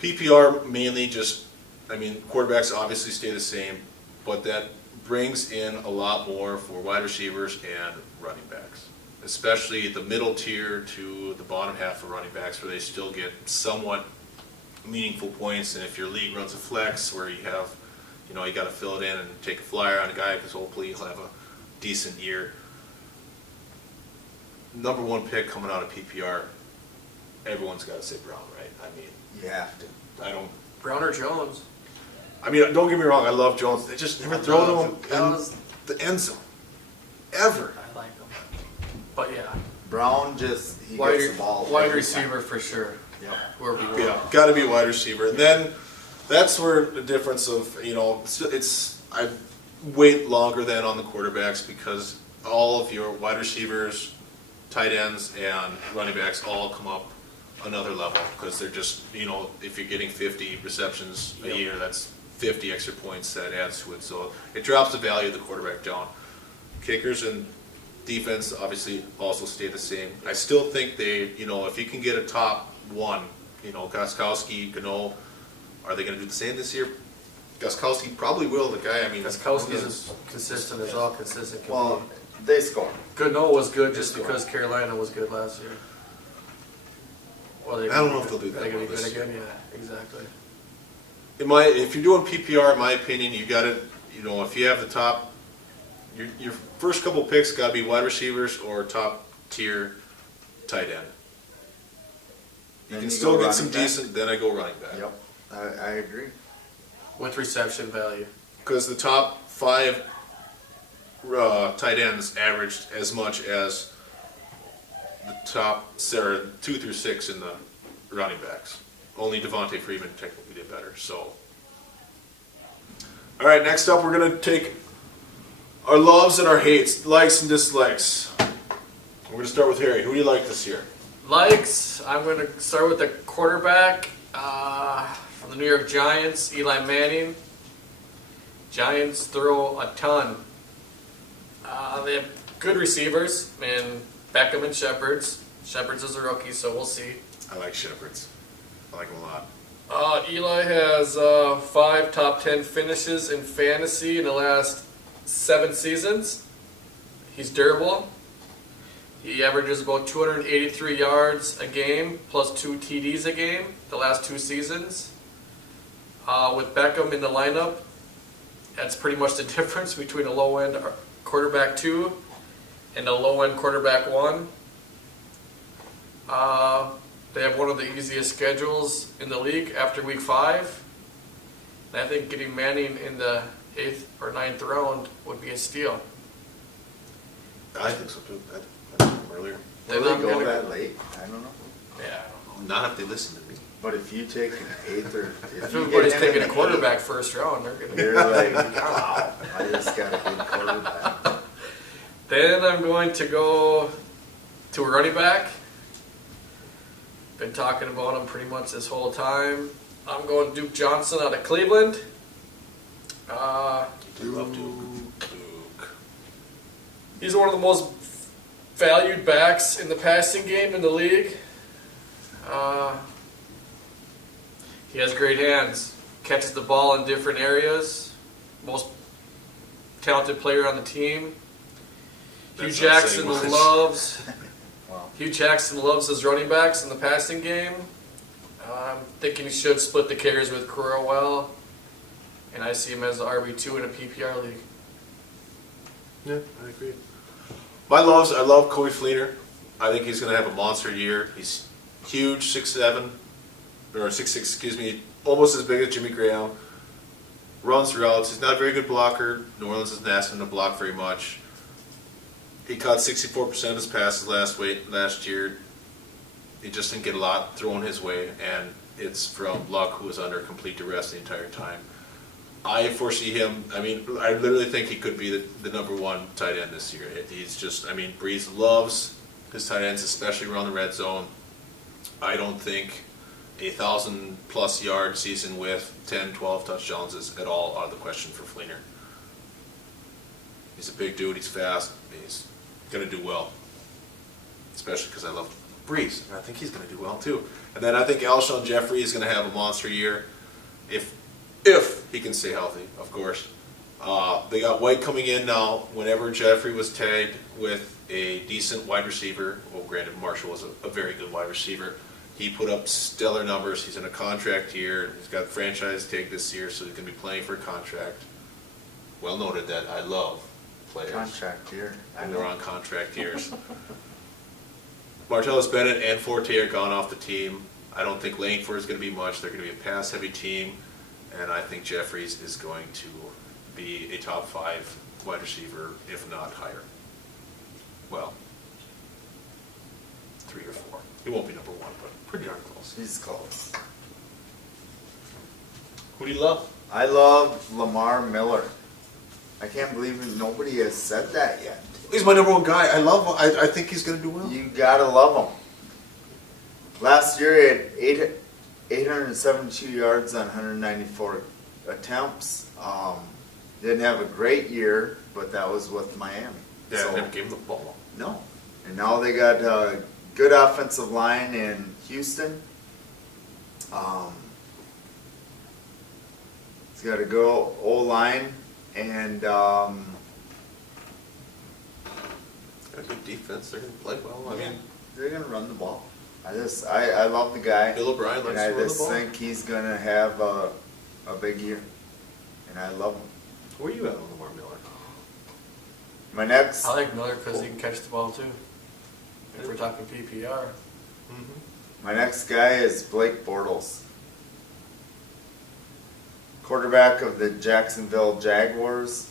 PPR mainly just, I mean, quarterbacks obviously stay the same, but that brings in a lot more for wide receivers and running backs, especially the middle tier to the bottom half of running backs where they still get somewhat meaningful points. And if your league runs a flex where you have, you got to fill it in and take a flyer on a guy because hopefully he'll have a decent year. Number one pick coming out of PPR, everyone's got to say Brown, right? I mean, You have to. Brown or Jones? I mean, don't get me wrong, I love Jones. They just never throw to him Jones. in the end zone. Ever. I like him. But yeah, Brown he gets the ball. wide every receiver time. for sure. Yep. Wherever you go. Yeah, got to be a wide receiver. And then that's where the difference of, I wait longer than on the quarterbacks because all of your wide receivers, tight ends, and running backs all come up another level because they're just, if you're getting 50 receptions a year, that's 50 extra points that adds to it. So it drops the value of the quarterback down. Kickers and defense obviously also stay the same. I still think they, if you can get a top one, Gostkowski, Gano, are they going to do the same this year? Gostkowski probably will. The guy, I mean, Gostkowski's as consistent as all consistent can Well, be. they score. Goodnow was good just They score. because Carolina was good last year. Well, I don't know if they'll do that They're going well to be this good again, yeah, exactly. if you're doing PPR, in my opinion, you got to, if you have the top, your first couple picks got to be wide receivers or top tier tight end. You Then can you still go get some running back. decent. Then I go running back. Yep, I agree. With reception value. Because the top 5 tight ends averaged as much as the top 2 through 6 in the running backs. Only Devontae Freeman technically did better. So, all right. Next up, we're gonna take our loves and our hates, likes and dislikes. We're gonna start with Harry. Who do you like this year? Likes, I'm going to start with the quarterback from the New York Giants, Eli Manning. Giants throw a ton. They have good receivers, and Beckham and Shepherds. Shepherds is a rookie, so we'll see. I like Shepherds. I like him a lot. Eli has 5 top 10 finishes in fantasy in the last 7 seasons. He's durable. He averages about 283 yards a game, plus 2 TDs a game, the last 2 seasons. With Beckham in the lineup, that's pretty much the difference between a low-end quarterback 2 and a low-end quarterback 1. They have one of the easiest schedules in the league after week 5. And I think getting Manning in the 8th or 9th round would be a steal. I think so too. I took him earlier. Then Will I'm they go gonna- that late? I don't know. Yeah. Not if they listen to me. But if you take an 8th or If you get everybody's him taking in a the quarterback first round, they're going 8th, to. you're like, wow, I just got a good quarterback. Then I'm going to go to a running back. Been talking about him pretty much this whole time. I'm going Duke Johnson out of Cleveland. I love Duke. He's one of the most valued backs in the passing game in the league. He has great hands. Catches the ball in different areas. Most talented player on the team. Hugh That's not Jackson saying much. loves. Wow. Hugh Jackson loves his running backs in the passing game. I'm thinking he should split the carries with Crowell, and I see him as the RB2 in a PPR league. Yeah, I agree. My loves, I love Corey Fleener. I think he's going to have a monster year. He's huge, 6'7", or 6'6", excuse me, almost as big as Jimmy Graham. Runs routes. He's not a very good blocker. New Orleans isn't asking him to block very much. He caught 64% of his passes last year. He just didn't get a lot thrown his way, and it's from Luck, who was under complete duress the entire time. I foresee him. I mean, I literally think he could be the number one tight end this year. He's just. I mean, Breeze loves his tight ends, especially around the red zone. I don't think 1,000+ yard season with 10, 12 touchdowns is at all out of the question for Fleener. He's a big dude. He's fast. He's gonna do well, especially because I love Breeze, and I think he's gonna do well too. And then I think Alshon Jeffrey is gonna have a monster year, if he can stay healthy, of course. They got White coming in now. Whenever Jeffrey was tagged with a decent wide receiver, well, granted Marshall was a very good wide receiver, he put up stellar numbers. He's in a contract year. He's got franchise tag this year, so he's going to be playing for a contract. Well noted that I love players. Contract year. And they're on contract years. Martellus Bennett and Forte are gone off the team. I don't think Langford is going to be much. They're going to be a pass-heavy team. And I think Jeffries is going to be a top 5 wide receiver, if not higher. Well, 3 or 4. He won't be number 1, but pretty darn close. He's close. Who do you love? I love Lamar Miller. I can't believe nobody has said that yet. He's my number 1 guy. I love him. I think he's going to do well. You gotta love him. Last year he had 872 yards on 194 attempts. Didn't have a great year, but that was with Miami. Yeah, So- never gave him the ball. No. And now they got a good offensive line in Houston. He's got a good O-line, and Got a good defense. They're going to play well. I mean, they're going to run the ball. I love the guy. Bill O'Brien And likes I to run the just ball. think he's going to have a big year. And I love him. Where are you at on Lamar Miller? My next, I like Miller because he can catch the ball too. If we're talking PPR. Mm-hmm. my next guy is Blake Bortles. Quarterback of the Jacksonville Jaguars.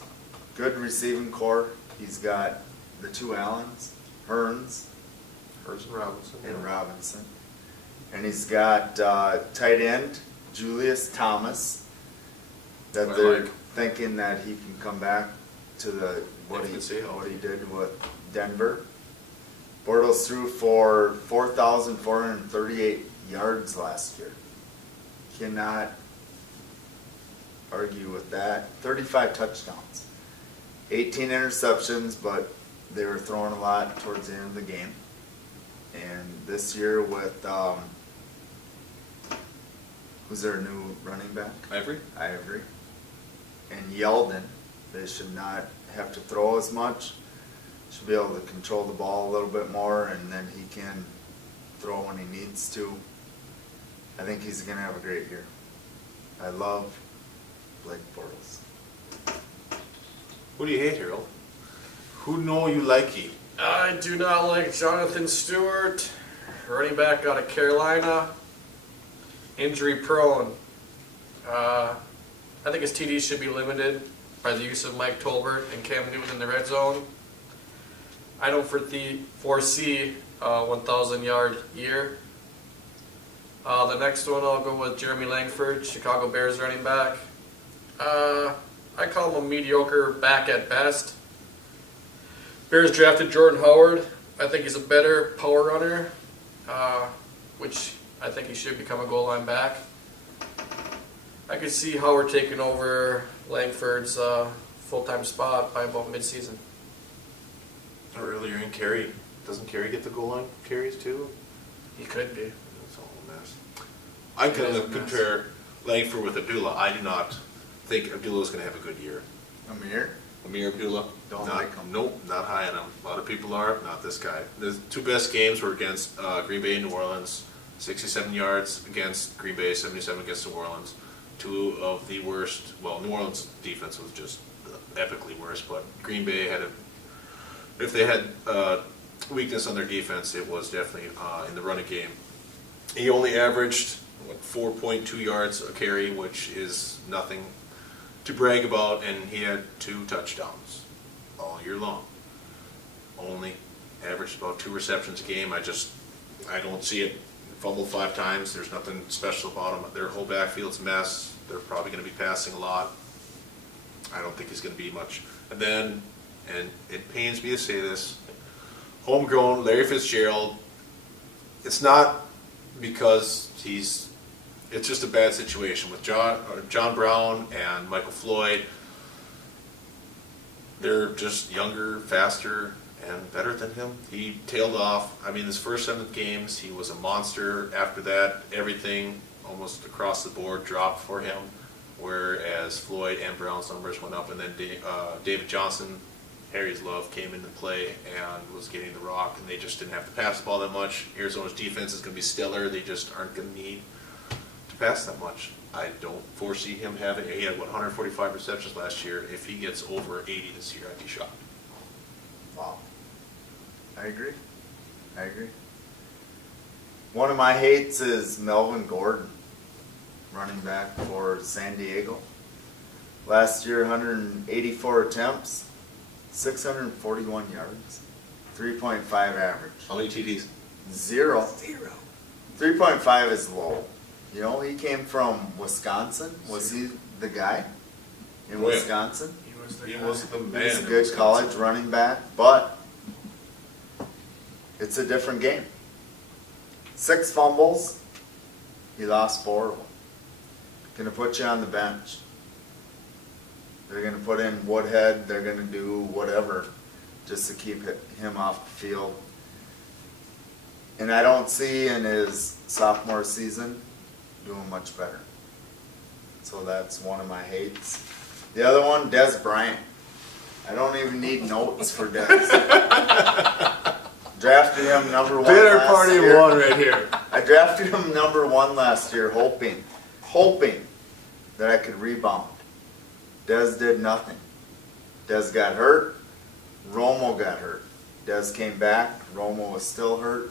Good receiving core. He's got the 2 Allens, Hearns, Hurst and Robinson. and Robinson. And he's got tight end Julius Thomas. That I they're like. thinking that he can come back to what If he can stay healthy. he did with Denver. Bortles threw for 4,438 yards last year. Cannot argue with that. 35 touchdowns. 18 interceptions, but they were throwing a lot towards the end of the game. And this year with, who's their new running back? Ivory? Ivory. And Yeldon, they should not have to throw as much. Should be able to control the ball a little bit more, and then he can throw when he needs to. I think he's going to have a great year. I love Blake Bortles. Who do you hate, Harold? Who know you likey? I do not like Jonathan Stewart, running back out of Carolina. Injury prone. I think his TDs should be limited by the use of Mike Tolbert and Cam Newton in the red zone. I don't foresee a 1,000-yard year. The next one I'll go with Jeremy Langford, Chicago Bears running back. I call him a mediocre back at best. Bears drafted Jordan Howard. I think he's a better power runner, which I think he should become a goal line back. I could see Howard taking over Langford's full-time spot by about mid-season. Earlier in Carey. Doesn't Carey get the goal line carries too? He could be. That's all a mess. I'm It going is to a mess. compare Langford with Abdullah. I do not think Abdullah is going to have a good year. Amir? Amir Abdullah? Don't not, like him. Nope, not high on him. A lot of people are, not this guy. The 2 best games were against Green Bay and New Orleans. 67 yards against Green Bay, 77 against New Orleans. 2 of the worst, well, New Orleans' defense was just epically worse, but Green Bay had if they had weakness on their defense, it was definitely in the running game. He only averaged 4.2 yards a carry, which is nothing to brag about, and he had 2 touchdowns all year long. Only averaged about 2 receptions a game. I don't see it. Fumbled 5 times. There's nothing special about him. Their whole backfield's a mess. They're probably going to be passing a lot. I don't think he's going to be much. And then, and it pains me to say this, homegrown Larry Fitzgerald. It's not because it's just a bad situation with John Brown and Michael Floyd. They're just younger, faster, and better than him. He tailed off. I mean, his first 7 games, he was a monster. After that, everything almost across the board dropped for him, whereas Floyd and Brown's numbers went up, and then David Johnson, Harry's love, came into play and was getting the rock, and they just didn't have to pass the ball that much. Arizona's defense is going to be stellar. They just aren't going to need to pass that much. I don't foresee him having, he had 145 receptions last year. If he gets over 80 this year, I'd be shocked. Wow. I agree. One of my hates is Melvin Gordon, running back for San Diego. Last year, 184 attempts, 641 yards, 3.5 average. How many TDs? 0. 3.5 is low. You know, he came from Wisconsin. Was he the guy in Oh, yeah. Wisconsin? He was the man. He's a good college running back, but it's a different game. 6 fumbles, he lost 4 of them. Gonna put you on the bench. They're gonna put in Woodhead, they're gonna do whatever just to keep him off the field. And I don't see in his sophomore season doing much better. So that's one of my hates. The other one, Des Bryant. I don't even need notes for Des. Drafted him number 1 Dinner last party year. 1 right here. I drafted him number 1 last year, hoping that I could rebound. Des did nothing. Des got hurt. Romo got hurt. Des came back. Romo was still hurt.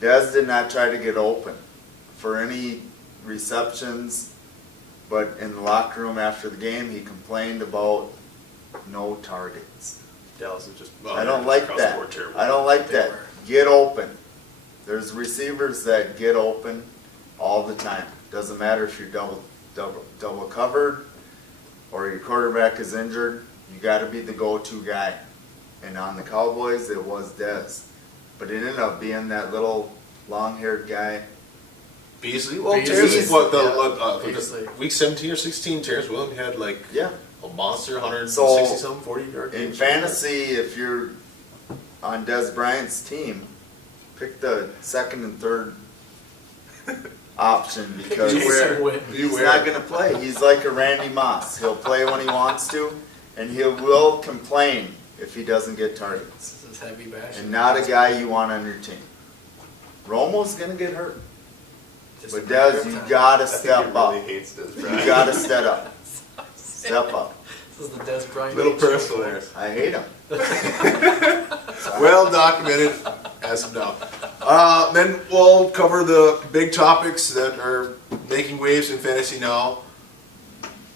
Des did not try to get open for any receptions, but in the locker room after the game, he complained about no targets. Dallas is just. I don't like that. I don't like that. Get open. There's receivers that get open all the time. Doesn't matter if you're double covered or your quarterback is injured. You got to be the go-to guy. And on the Cowboys, it was Dez, but it ended up being that little long-haired guy. Beasley. Well, Beasley. Terrence, what Beasley. week 17 or 16, Terrence Williams had like Yeah. a monster 160 So, something 40 yard. In games. fantasy, if you're on Dez Bryant's team, pick the second and third option because Jason Witten. he's not going to play. He's like a Randy Moss. He'll play when he wants to, and he will complain if he doesn't get targets. This is heavy bash. And not a guy you want on your team. Romo's going to get hurt. Just But a matter Dez, of you time. got to I think step he up. really hates Des You Bryant. got to step up. Step up. This is the Des Bryant. Little show. personal there. I hate him. Well documented as of now. Then we'll cover the big topics that are making waves in fantasy now.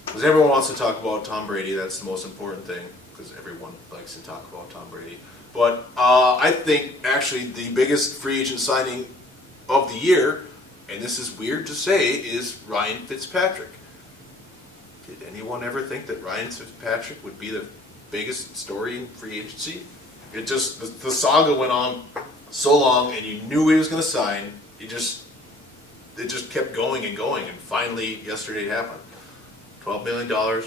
Because everyone wants to talk about Tom Brady. That's the most important thing. Because everyone likes to talk about Tom Brady. But I think actually the biggest free agent signing of the year, and this is weird to say, is Ryan Fitzpatrick. Did anyone ever think that Ryan Fitzpatrick would be the biggest story in free agency? It just, the saga went on so long, and you knew he was going to sign. It just kept going, and finally yesterday it happened. $12 million.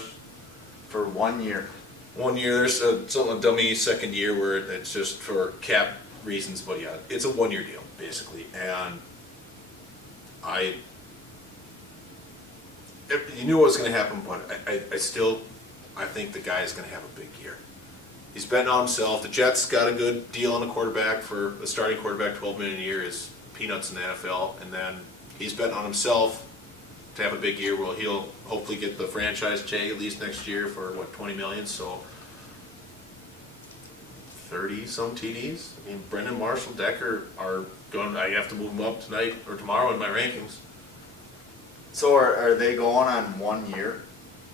For 1 year. 1 year. There's a dummy second year where it's just for cap reasons, but yeah, it's a 1 year deal basically. And you knew what was going to happen, but I think the guy is going to have a big year. He's betting on himself. The Jets got a good deal on a quarterback for a starting quarterback. $12 million a year is peanuts in the NFL, and then he's betting on himself to have a big year. Well, he'll hopefully get the franchise tag at least next year for $20 million. So 30-some TDs. I mean, Brendan Marshall, Decker are going, I have to move them up tonight or tomorrow in my rankings. So are they going on 1 year?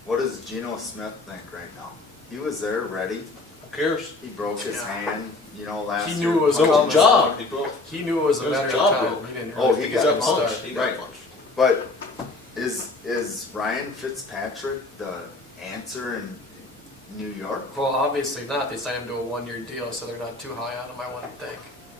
What does Geno Smith think right now? He was there ready. Who cares? He broke his hand, last He year. knew it was So coming. a job. He broke. He knew it was a It was a matter job, of time. but- He didn't Oh, really he think got was punched. gonna start. He got Right. punched. But is Ryan Fitzpatrick the answer in New York? Well, obviously not. They signed him to a 1-year deal, so they're not too high on him, I wouldn't think.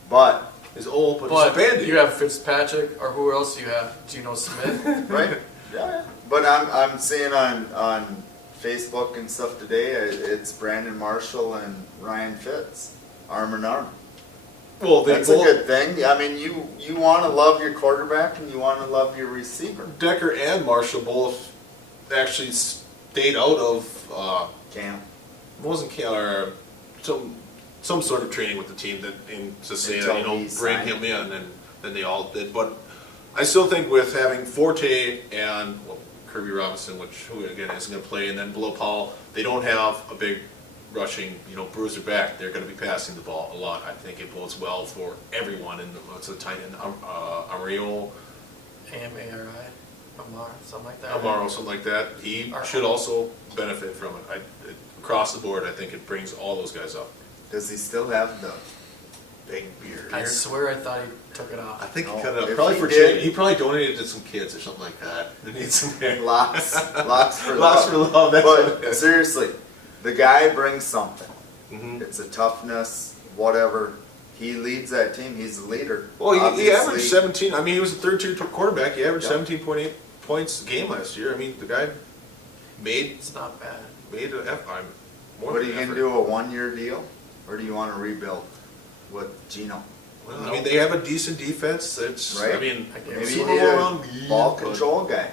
But He's old, but, But he's a bandit. you have Fitzpatrick, or who else do you have? Geno Smith. right? Yeah. But I'm seeing on Facebook and stuff today, it's Brandon Marshall and Ryan Fitz, arm in arm. Well, they That's a both, good thing. I mean, you want to love your quarterback and you want to love your receiver. Decker and Marshall both actually stayed out of Camp. wasn't or some sort of training with the team that to say Until that, he bring signed. him in, and then they all did. But I still think with having Forte and Kirby Robinson, who again isn't going to play, and then Below Paul, they don't have a big rushing, bruiser back. They're going to be passing the ball a lot. I think it bodes well for everyone. And what's the tight end? Amarillo, AMARI, Amar, something like that. Amaro, something like that. He should also benefit from it. Across the board, I think it brings all those guys up. Does he still have the big beard? I swear I thought he took it I off. think No, he cut it up. if Probably he for did- charity. He probably donated to some kids or something like that. They need some hair. Lots for Lots love. for love. That's what it But is. seriously, the guy brings something. Mhm. It's a toughness, whatever. He leads that team. He's the leader. Well, he Obviously, averaged 17. I mean, he was a third-tier quarterback. He averaged Yeah. 17.8 points a game last year. I mean, the guy made It's not bad. an effort. More What are than you an gonna effort. do? A 1-year deal, or do you want to rebuild with Geno? Well, I mean, they have a decent defense. It's, I Right. mean, I guess. Maybe Super you Bowl need run, a ball but- control guy.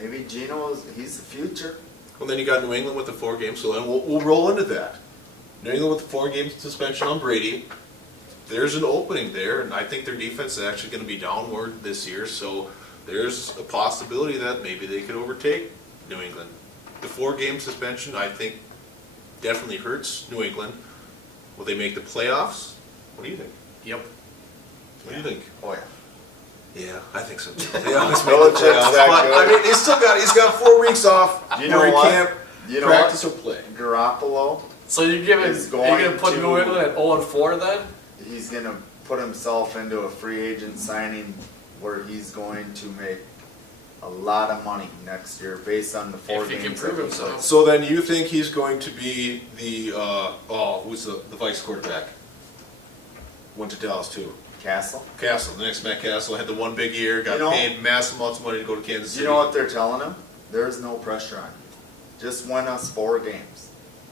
Maybe he's the future. Well, then you got New England with the 4 games, so then we'll roll into that. New England with the 4-game suspension on Brady. There's an opening there, and I think their defense is actually going to be downward this year, so there's a possibility that maybe they could overtake New England. The 4-game suspension, I think, definitely hurts New England. Will they make the playoffs? What do you think? Yep. What do you think? Oh yeah. Yeah, I think so too. They always make the Belichick's playoffs, that but good. I mean, he's got 4 weeks off You know where he what? can't You know practice what? or play. Garoppolo, So you're giving, Is are you gonna going put to- New England at 0-4 then? he's gonna put himself into a free agent signing where he's going to make a lot of money next year based on the 4 If he games. can prove that he himself. plays. So then you think he's going to be the who's the vice quarterback? Went to Dallas too. Castle. Castle, the next Matt Castle had the one big year, got You know- paid massive amounts of money to go to Kansas Do City. you know what they're telling him? There's no pressure on you. Just win us 4 games.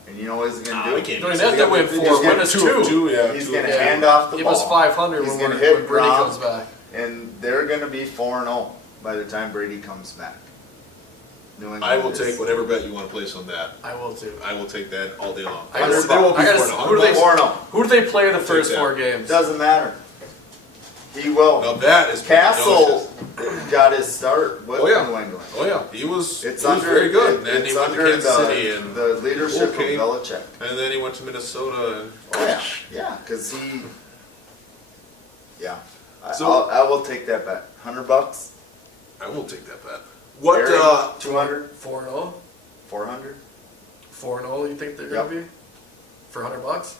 And you know what he's gonna do? we can't Don't do even have to win He's 4, gonna win us two, 2. two, yeah, He's two. gonna Yeah. hand off the Give ball. us 500 He's when, gonna when hit Brady Gronk. comes back. And they're gonna be 4-0 by the time Brady comes back. New England I will is. take whatever bet you want to place on that. I will too. I will take that all day long. I gotta- There won't be I gotta- 4-0. who do they- 4-0. Who do they play the Take first that. 4 games? Doesn't matter. He will. Now that is Castle got his start with Oh, yeah. New England. Oh yeah, he was It's he was under very good. And then It's he went to under Kansas City and the leadership okay. of Belichick. and then he went to Minnesota. And, Oh yeah, yeah, because he. Yeah, So- I will take that bet. $100, I will take that bet. What? Aaron, 200, 4-0? 400. 4-0 you think they're Yep. gonna be? For $100?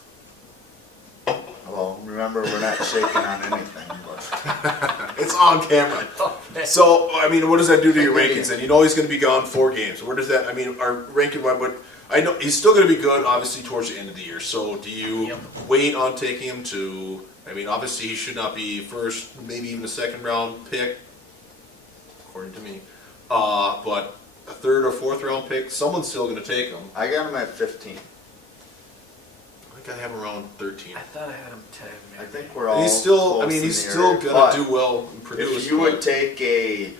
Well, remember we're not shaking on anything, but It's on camera. Okay. So, I mean, what does that do to your Maybe. rankings? And you know he's going to be gone 4 games. Where does that? I mean, our ranking one, but I know he's still going to be good, obviously, towards the end of the year. So, do you Yep. wait on taking him to? I mean, obviously, he should not be first, maybe even a 2nd-round pick, according to me. But a 3rd or 4th-round pick, someone's still going to take him. I got him at 15. I think I have him around 13. I thought I had him 10. I Maybe. think we're all. He's still. I close mean, in he's the still area. going But to do well and produce. If you would but- take a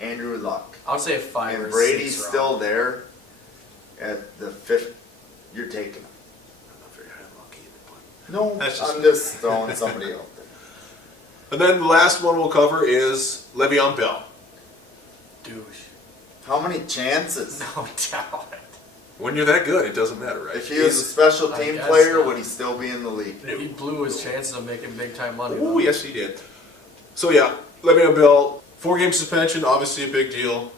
Andrew Luck I would say 5 and or Brady's 6 still round. there at the 5th, you're taking him. I'm not very high on Luck either, but- No, That's just- I'm just throwing somebody out there. And then the last one we'll cover is Le'Veon Bell. Douche. How many chances? No doubt. When you're that good, it doesn't matter, right? If he was a special I team guess player, so. would he still be in the league? He blew his chances of making big time money. Oh, though. yes, he did. So, yeah, Le'Veon Bell, 4-game suspension, obviously a big deal.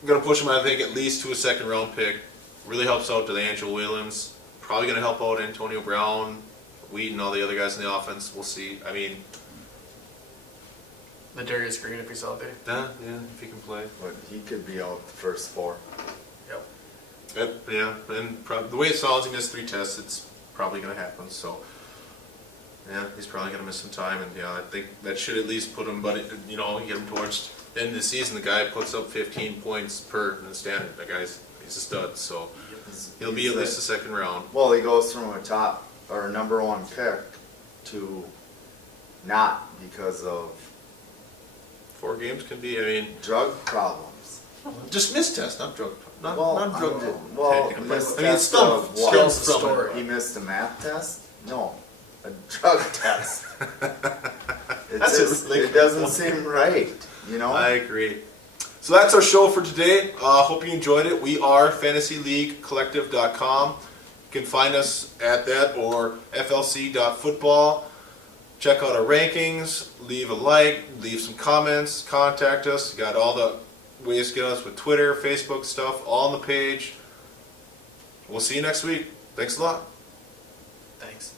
I'm going to push him, I think, at least to a second-round pick. Really helps out DeAngelo Williams. Probably going to help out Antonio Brown, Wheaton, all the other guys in the offense. We'll see. I mean, The Darius Green, if he's out there. yeah, if he can play. But he could be out the first 4. Yep. Yeah, and the way it sounds, he missed 3 tests. It's probably going to happen. So, yeah, he's probably going to miss some time. And yeah, I think that should at least put him, but you know, get him towards the end of the season. The guy puts up 15 points per in the standard. That guy's he's a stud. So he'll be at least the second round. Well, he goes from a top or number 1 pick to not because of 4 games can be. I mean, drug problems. just missed test, not drug, not Well, drug. well, technically. missed I mean, it's test still of what? Tells the from it. story. He missed a math test? No, a drug test. It That's just, like- it doesn't seem right, you know? I agree. So that's our show for today. Hope you enjoyed it. We are fantasyleaguecollective.com. You can find us at that or flc.football. Check out our rankings, leave a like, leave some comments, contact us. You got all the ways to get us with Twitter, Facebook stuff, all on the page. We'll see you next week. Thanks a lot. Thanks.